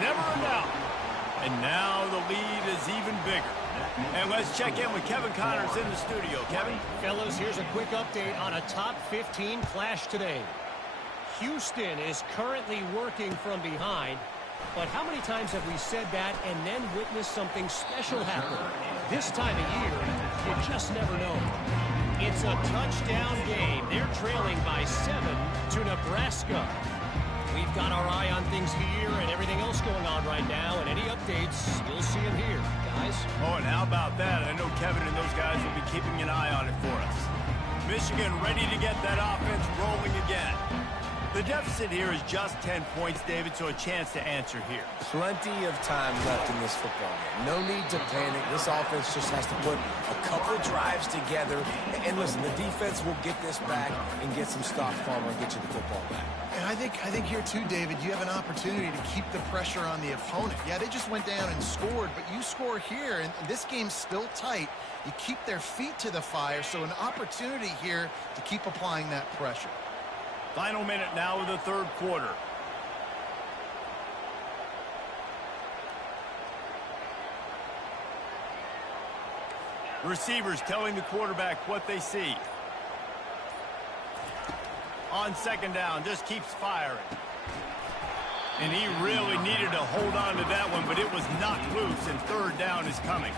Never in doubt. And now the lead is even bigger. And let's check in with Kevin Connors in the studio. Kevin? Fellas, here's a quick update on a top 15 clash today. Houston is currently working from behind, but how many times have we said that and then witnessed something special happen? This time of year, you just never know. It's a touchdown game. They're trailing by 7 to Nebraska. We've got our eye on things here and everything else going on right now, and any updates, you'll see them here, guys. Oh, and how about that? I know Kevin and those guys will be keeping an eye on it for us. Michigan ready to get that offense rolling again. The deficit here is just 10 points, David, so a chance to answer here. Plenty of time left in this football game. No need to panic. This offense just has to put a couple drives together. And listen, the defense will get this back and get some stop farmer and get you the football back. And I think here too, David, you have an opportunity to keep the pressure on the opponent. Yeah, they just went down and scored, but you score here, and this game's still tight. You keep their feet to the fire, so an opportunity here to keep applying that pressure. Final minute now of the 3rd quarter. Receivers telling the quarterback what they see. On second down, just keeps firing. And he really needed to hold on to that one, but it was knocked loose, and third down is coming.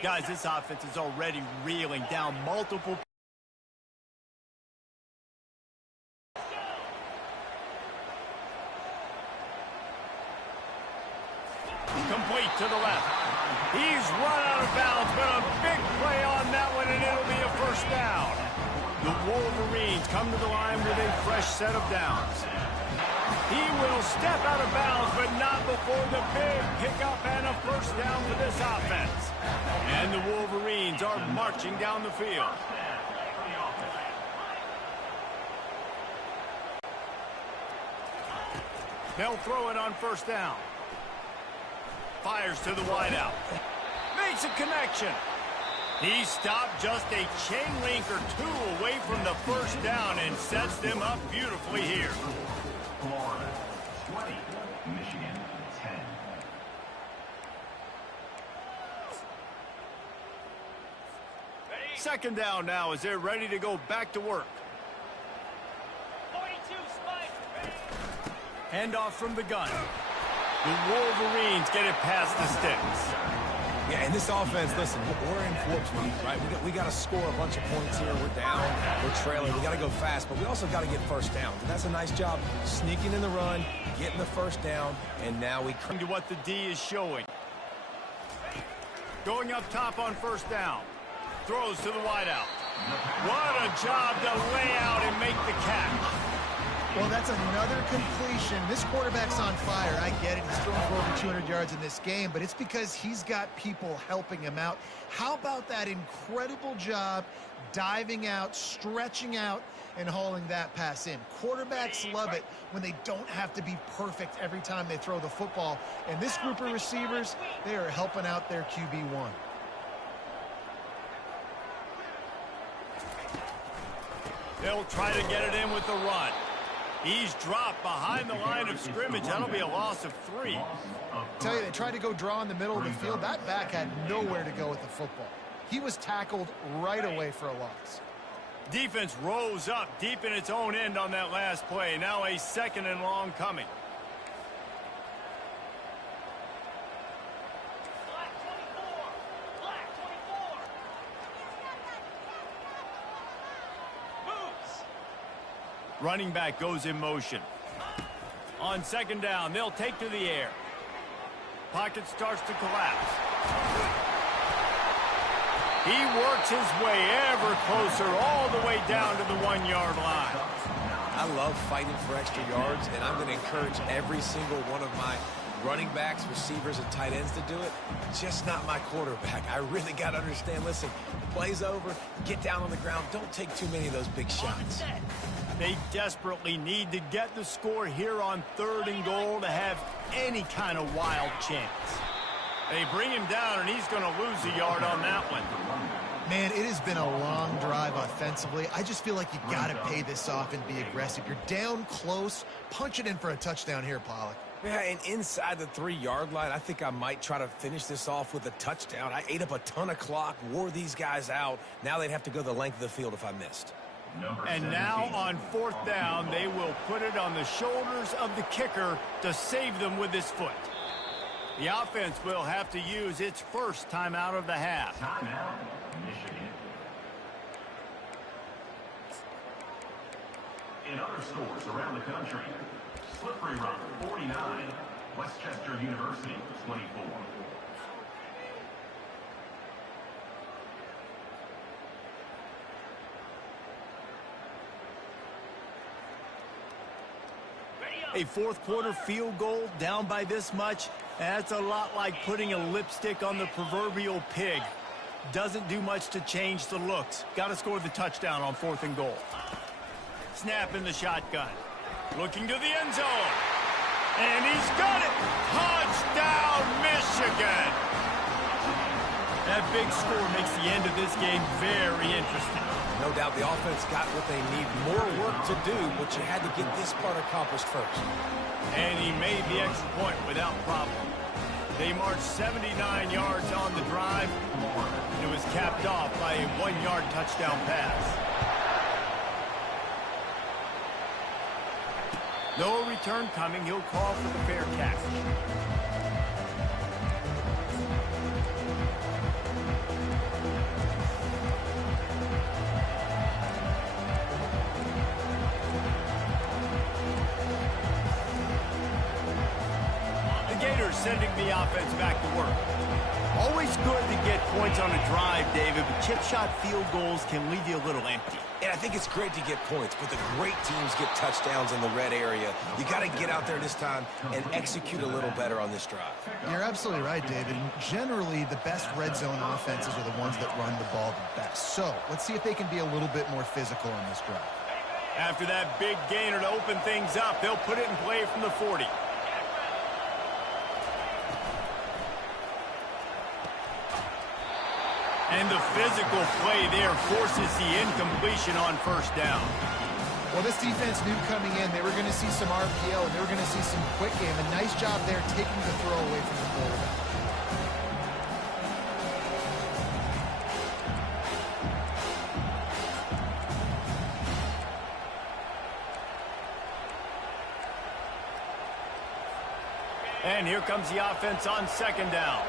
Guys, this offense is already reeling down multiple. Complete to the left. He's run out of bounds, but a big play on that one, and it'll be a first down. The Wolverines come to the line with a fresh set of downs. He will step out of bounds, but not before the big pickup and a first down for this offense. And the Wolverines are marching down the field. They'll throw it on first down. Fires to the wideout. Makes a connection. He stopped just a chain link or two away from the first down and sets them up beautifully here. Florida 20, Michigan 10. Second down now as they're ready to go back to work. 42 spike. Handoff from the gun. The Wolverines get it past the sticks. Yeah, and this offense, listen, we're in warp speed, right? We got to score a bunch of points here. We're down, we're trailing. We got to go fast, but we also got to get first downs. And that's a nice job sneaking in the run, getting the first down, and now we to what the D is showing. Going up top on first down. Throws to the wideout. What a job to lay out and make the catch. Well, that's another completion. This quarterback's on fire. I get it. He's throwing for over 200 yards in this game, but it's because he's got people helping him out. How about that incredible job diving out, stretching out, and hauling that pass in? Quarterbacks love it when they don't have to be perfect every time they throw the football. And this group of receivers, they are helping out their QB1. They'll try to get it in with the run. He's dropped behind the line of scrimmage. That'll be a loss of 3. Tell you, they tried to go draw in the middle of the field. That back had nowhere to go with the football. He was tackled right away for a loss. Defense rose up deep in its own end on that last play. Now a second and long coming. Running back goes in motion. On second down, they'll take to the air. Pocket starts to collapse. He works his way ever closer all the way down to the 1-yard line. I love fighting for extra yards, and I'm going to encourage every single one of my running backs, receivers, and tight ends to do it. Just not my quarterback. I really got to understand, listen, the play's over, get down on the ground, don't take too many of those big shots. They desperately need to get the score here on 3rd and goal to have any kind of wild chance. They bring him down, and he's going to lose a yard on that one. Man, it has been a long drive offensively. I just feel like you got to pay this off and be aggressive. You're down close. Punch it in for a touchdown here, Pollock. Yeah, and inside the 3-yard line, I think I might try to finish this off with a touchdown. I ate up a ton of clock, wore these guys out. Now they'd have to go the length of the field if I missed. And now on 4th down, they will put it on the shoulders of the kicker to save them with his foot. The offense will have to use its first timeout of the half. Timeout, Michigan. In other stores around the country, Slippery Rock 49, Westchester University 24. A 4th quarter field goal down by this much, that's a lot like putting a lipstick on the proverbial pig. Doesn't do much to change the looks. Got to score the touchdown on 4th and goal. Snap in the shotgun. Looking to the end zone. And he's got it. Touchdown, Michigan. That big score makes the end of this game very interesting. No doubt the offense got what they need. More work to do, but you had to get this part accomplished first. And he made the extra point without problem. They marched 79 yards on the drive. It was capped off by a 1-yard touchdown pass. No return coming. He'll call for the fair catch. Sending the offense back to work. Always good to get points on a drive, David, but chip shot field goals can leave you a little empty. And I think it's great to get points, but the great teams get touchdowns in the red area. You got to get out there this time and execute a little better on this drive. You're absolutely right, David. Generally, the best red zone offenses are the ones that run the ball the best. So let's see if they can be a little bit more physical on this drive. After that big gainer to open things up, they'll put it in play from the 40. And the physical play there forces the incompletion on first down. Well, this defense knew coming in they were going to see some RPO and they were going to see some quick game. A nice job there taking the throw away from the quarterback. And here comes the offense on second down.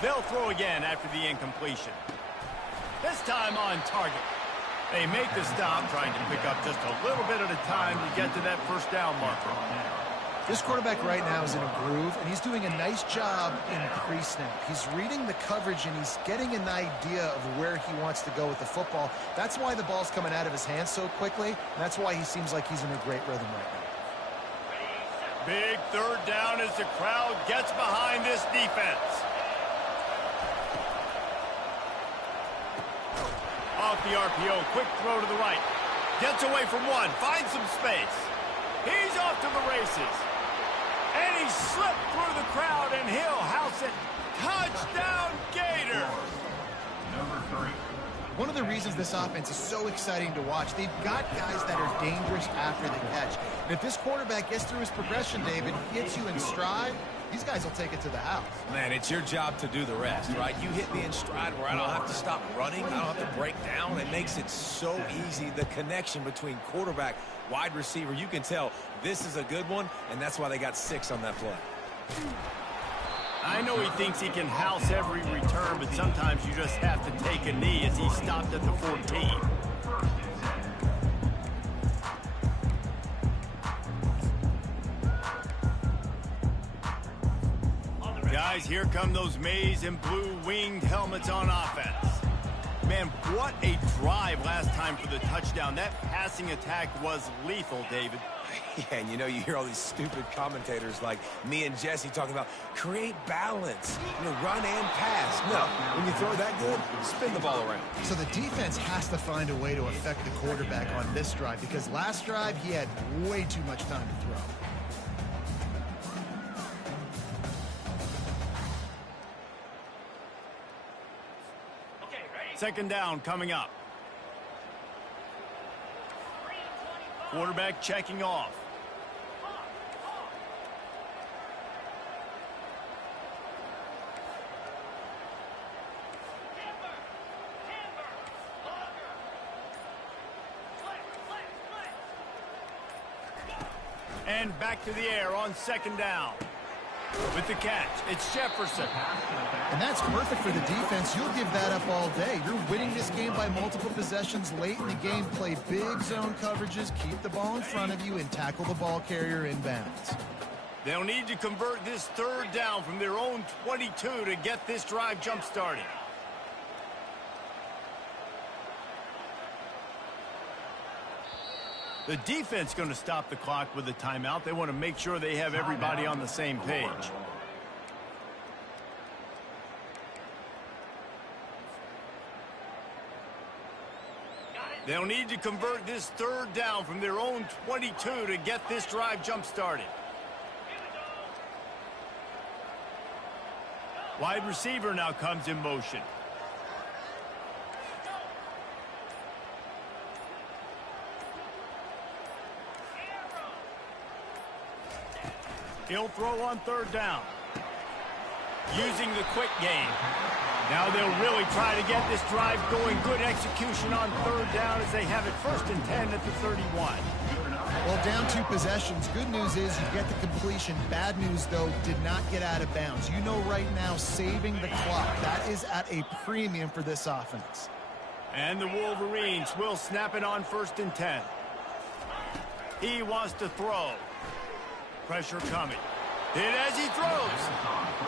They'll throw again after the incompletion. This time on target. They make the stop, trying to pick up just a little bit at a time to get to that first down marker. This quarterback right now is in a groove, and he's doing a nice job in pre-snap. He's reading the coverage, and he's getting an idea of where he wants to go with the football. That's why the ball's coming out of his hands so quickly, and that's why he seems like he's in a great rhythm right now. Big third down as the crowd gets behind this defense. Off the RPO, quick throw to the right. Gets away from one, finds some space. He's off to the races. And he slipped through the crowd, and he'll house it. Touchdown, Gator! Number 3. One of the reasons this offense is so exciting to watch, they've got guys that are dangerous after the catch. And if this quarterback gets through his progression, David, hits you in stride, these guys will take it to the house. Man, it's your job to do the rest, right? You hit me in stride where I don't have to stop running. I don't have to break down. It makes it so easy. The connection between quarterback, wide receiver, you can tell this is a good one, and that's why they got 6 on that play. I know he thinks he can house every return, but sometimes you just have to take a knee as he stopped at the 14. Guys, here come those maize and blue winged helmets on offense. Man, what a drive last time for the touchdown. That passing attack was lethal, David. Yeah, and you hear all these stupid commentators like me and Jesse talking about create balance, run and pass. No, when you throw that good, spin the ball around. So the defense has to find a way to affect the quarterback on this drive because last drive he had way too much time to throw. Second down coming up. Quarterback checking off. And back to the air on second down. With the catch, it's Jefferson. And that's perfect for the defense. You'll give that up all day. You're winning this game by multiple possessions late in the game. Play big zone coverages, keep the ball in front of you, and tackle the ball carrier in bounds. They'll need to convert this third down from their own 22 to get this drive jump-started. The defense going to stop the clock with a timeout. They want to make sure they have everybody on the same page. They'll need to convert this third down from their own 22 to get this drive jump-started. Wide receiver now comes in motion. He'll throw on third down. Using the quick game. Now they'll really try to get this drive going. Good execution on third down as they have it 1st and 10 at the 31. Well, down 2 possessions. Good news is you get the completion. Bad news, though, did not get out of bounds. You know right now, saving the clock, that is at a premium for this offense. And the Wolverines will snap it on 1st and 10. He wants to throw. Pressure coming. Hit as he throws.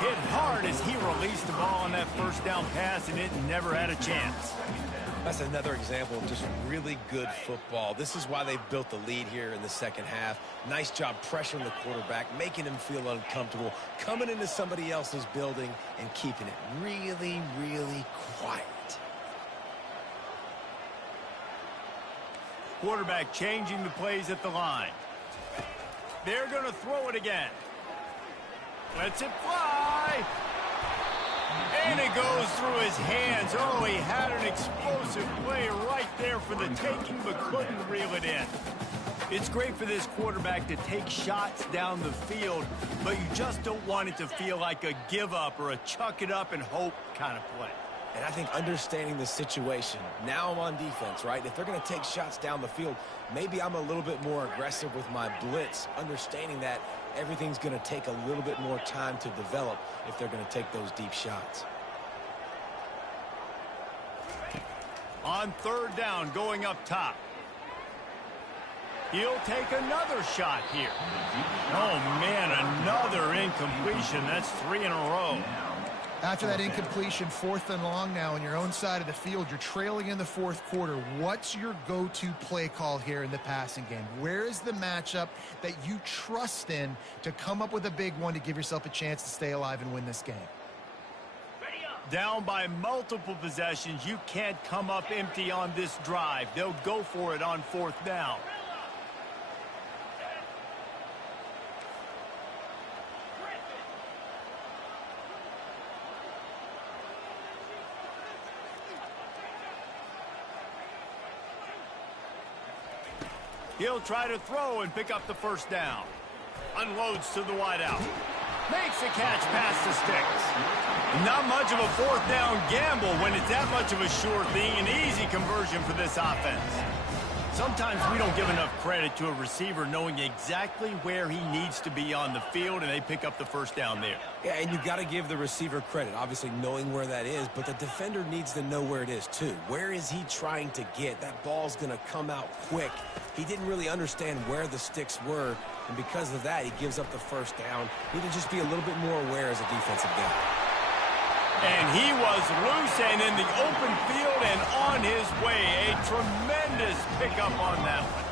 Hit hard as he released the ball on that 1st down pass, and it never had a chance. That's another example of just really good football. This is why they've built the lead here in the second half. Nice job pressuring the quarterback, making him feel uncomfortable, coming into somebody else's building and keeping it really, really quiet. Quarterback changing the plays at the line. They're going to throw it again. Lets it fly. And it goes through his hands. Oh, he had an explosive play right there for the taking, but couldn't reel it in. It's great for this quarterback to take shots down the field, but you just don't want it to feel like a give up or a chuck it up and hope kind of play. And I think understanding the situation, now I'm on defense, right? If they're going to take shots down the field, maybe I'm a little bit more aggressive with my blitz, understanding that everything's going to take a little bit more time to develop if they're going to take those deep shots. On third down, going up top. He'll take another shot here. Oh, man, another incompletion. That's 3 in a row. After that incompletion, 4th and long now on your own side of the field, you're trailing in the 4th quarter. What's your go-to play call here in the passing game? Where is the matchup that you trust in to come up with a big one to give yourself a chance to stay alive and win this game? Down by multiple possessions, you can't come up empty on this drive. They'll go for it on 4th down. He'll try to throw and pick up the 1st down. Unloads to the wideout. Makes a catch past the sticks. Not much of a 4th down gamble when it's that much of a sure thing. An easy conversion for this offense. Sometimes we don't give enough credit to a receiver knowing exactly where he needs to be on the field, and they pick up the 1st down there. Yeah, and you've got to give the receiver credit, obviously knowing where that is, but the defender needs to know where it is too. Where is he trying to get? That ball's going to come out quick. He didn't really understand where the sticks were, and because of that, he gives up the 1st down. Need to just be a little bit more aware as a defensive guy. And he was loose and in the open field and on his way. A tremendous pickup on that one.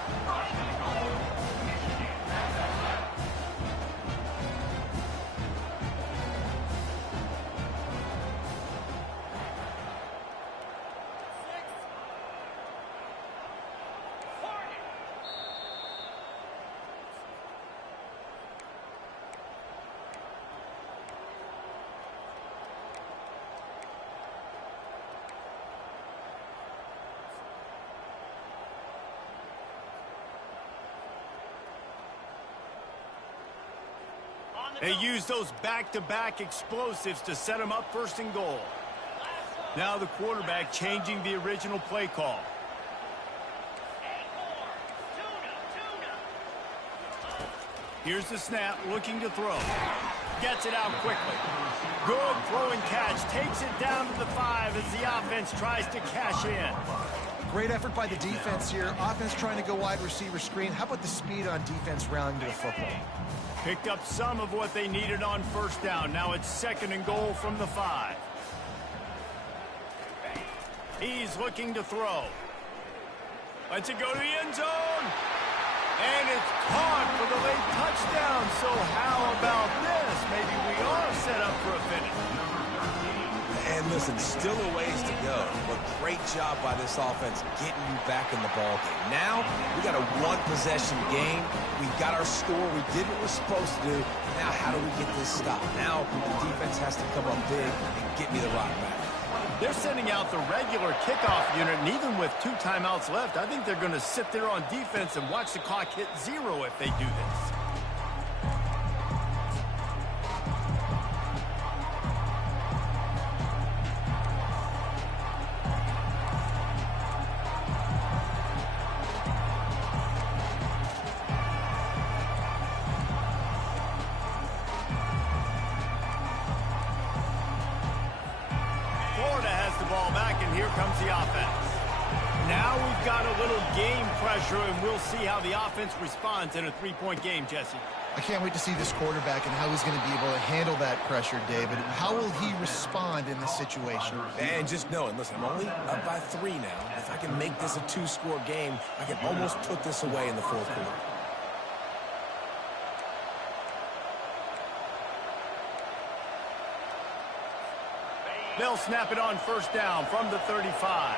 They use those back-to-back explosives to set them up 1st and goal. Now the quarterback changing the original play call. Here's the snap, looking to throw. Gets it out quickly. Good throw and catch. Takes it down to the 5 as the offense tries to cash in. Great effort by the defense here. Offense trying to go wide receiver screen. How about the speed on defense rallying to the football? Picked up some of what they needed on 1st down. Now it's 2nd and goal from the 5. He's looking to throw. Lets it go to the end zone. And it's caught for the late touchdown. So how about this? Maybe we are set up for a finish. And Listen, still a ways to go, but great job by this offense getting you back in the ball game. Now, we got a one-possession game. We got our score. We did what we're supposed to do. Now, how do we get this stopped? Now, the defense has to come up big and get me the rock back. They're sending out the regular kickoff unit, and even with 2 timeouts left, I think they're going to sit there on defense and watch the clock hit 0 if they do this. Here comes the offense. Now we've got a little game pressure, and we'll see how the offense responds in a 3-point game, Jesse. I can't wait to see this quarterback and how he's going to be able to handle that pressure, David. How will he respond in this situation? And just knowing, listen, I'm only up by 3 now. If I can make this a 2-score game, I can almost put this away in the 4th quarter. They'll snap it on 1st down from the 35.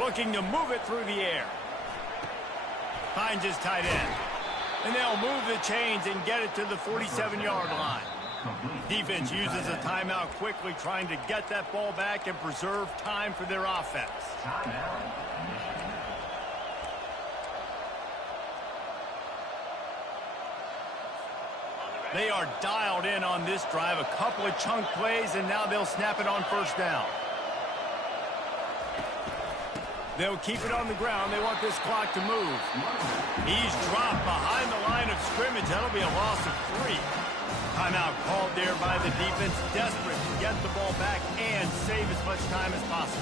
Looking to move it through the air. Finds his tight end. And they'll move the chains and get it to the 47-yard line. Defense uses a timeout quickly, trying to get that ball back and preserve time for their offense. They are dialed in on this drive. A couple of chunk plays, and now they'll snap it on 1st down. They'll keep it on the ground. They want this clock to move. He's dropped behind the line of scrimmage. That'll be a loss of 3. Timeout called there by the defense, desperate to get the ball back and save as much time as possible.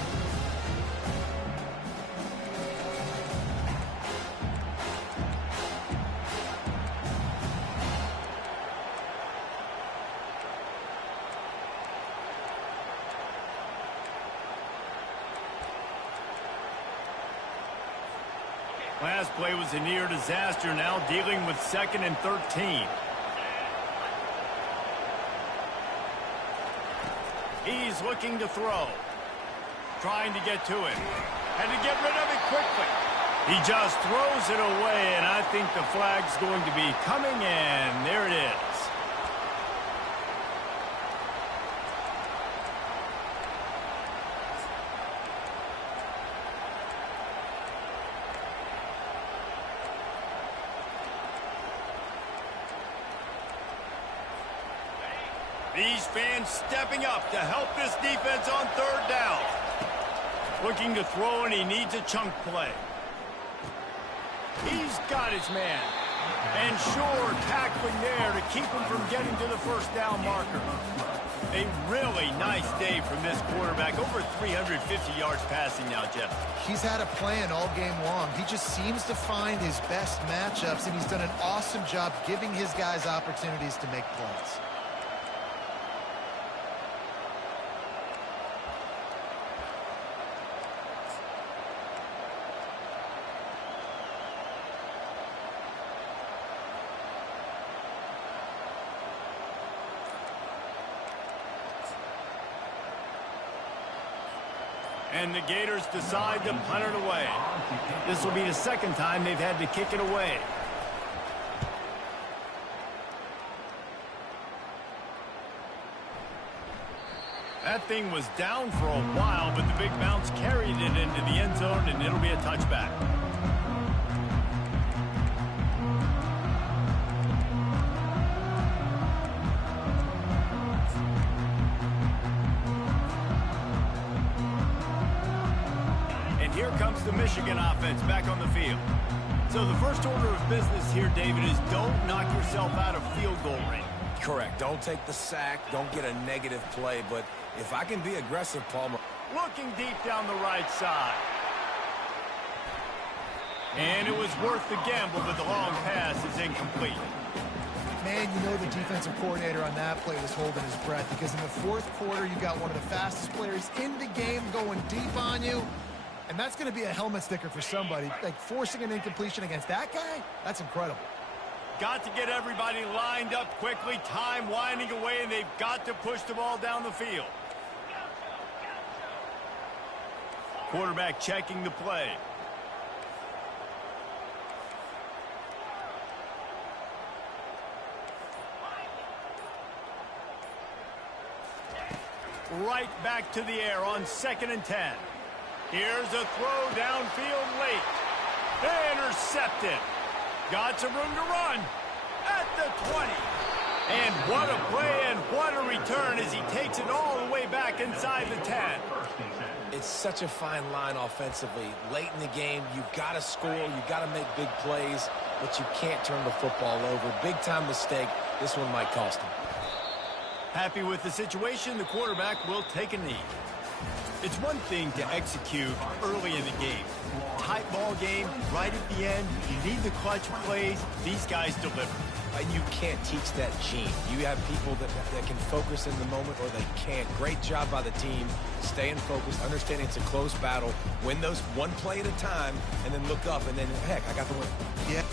Last play was a near disaster, now dealing with 2nd and 13. He's looking to throw. Trying to get to it. And to get rid of it quickly. He just throws it away, and I think the flag's going to be coming, and there it is. These fans stepping up to help this defense on 3rd down. Looking to throw, and he needs a chunk play. He's got his man. And sure, tackling there to keep him from getting to the 1st down marker. A really nice day from this quarterback. Over 350 yards passing now, Jeff. He's had a plan all game long. He just seems to find his best matchups, and he's done an awesome job giving his guys opportunities to make plays. And the Gators decide to punt it away. This will be the 2nd time they've had to kick it away. That thing was down for a while, but the big bounce carried it into the end zone, and it'll be a touchback. Here comes the Michigan offense back on the field. So the first order of business here, David, is don't knock yourself out of field goal range. Correct. Don't take the sack. Don't get a negative play. But if I can be aggressive, Palmer. Looking deep down the right side. And it was worth the gamble, but the long pass is incomplete. Man, you know the defensive coordinator on that play was holding his breath, because in the 4th quarter, you got one of the fastest players in the game going deep on you. And that's going to be a helmet sticker for somebody. Like, forcing an incompletion against that guy, that's incredible. Got to get everybody lined up quickly. Time winding away, and they've got to push the ball down the field. Quarterback checking the play. Right back to the air on 2nd and 10. Here's a throw downfield late. Intercepted. Got some room to run at the 20. And what a play and what a return as he takes it all the way back inside the 10. It's such a fine line offensively. Late in the game, you've got to score, you've got to make big plays, but you can't turn the football over. Big-time mistake. This one might cost him. Happy with the situation, the quarterback will take a knee. It's one thing to execute early in the game. Tight ball game, right at the end, you need the clutch plays. These guys deliver. And you can't teach that gene. You have people that can focus in the moment or they can't. Great job by the team, staying focused, understanding it's a close battle, win those one play at a time, and then look up, and then, heck, I got the win. Yeah.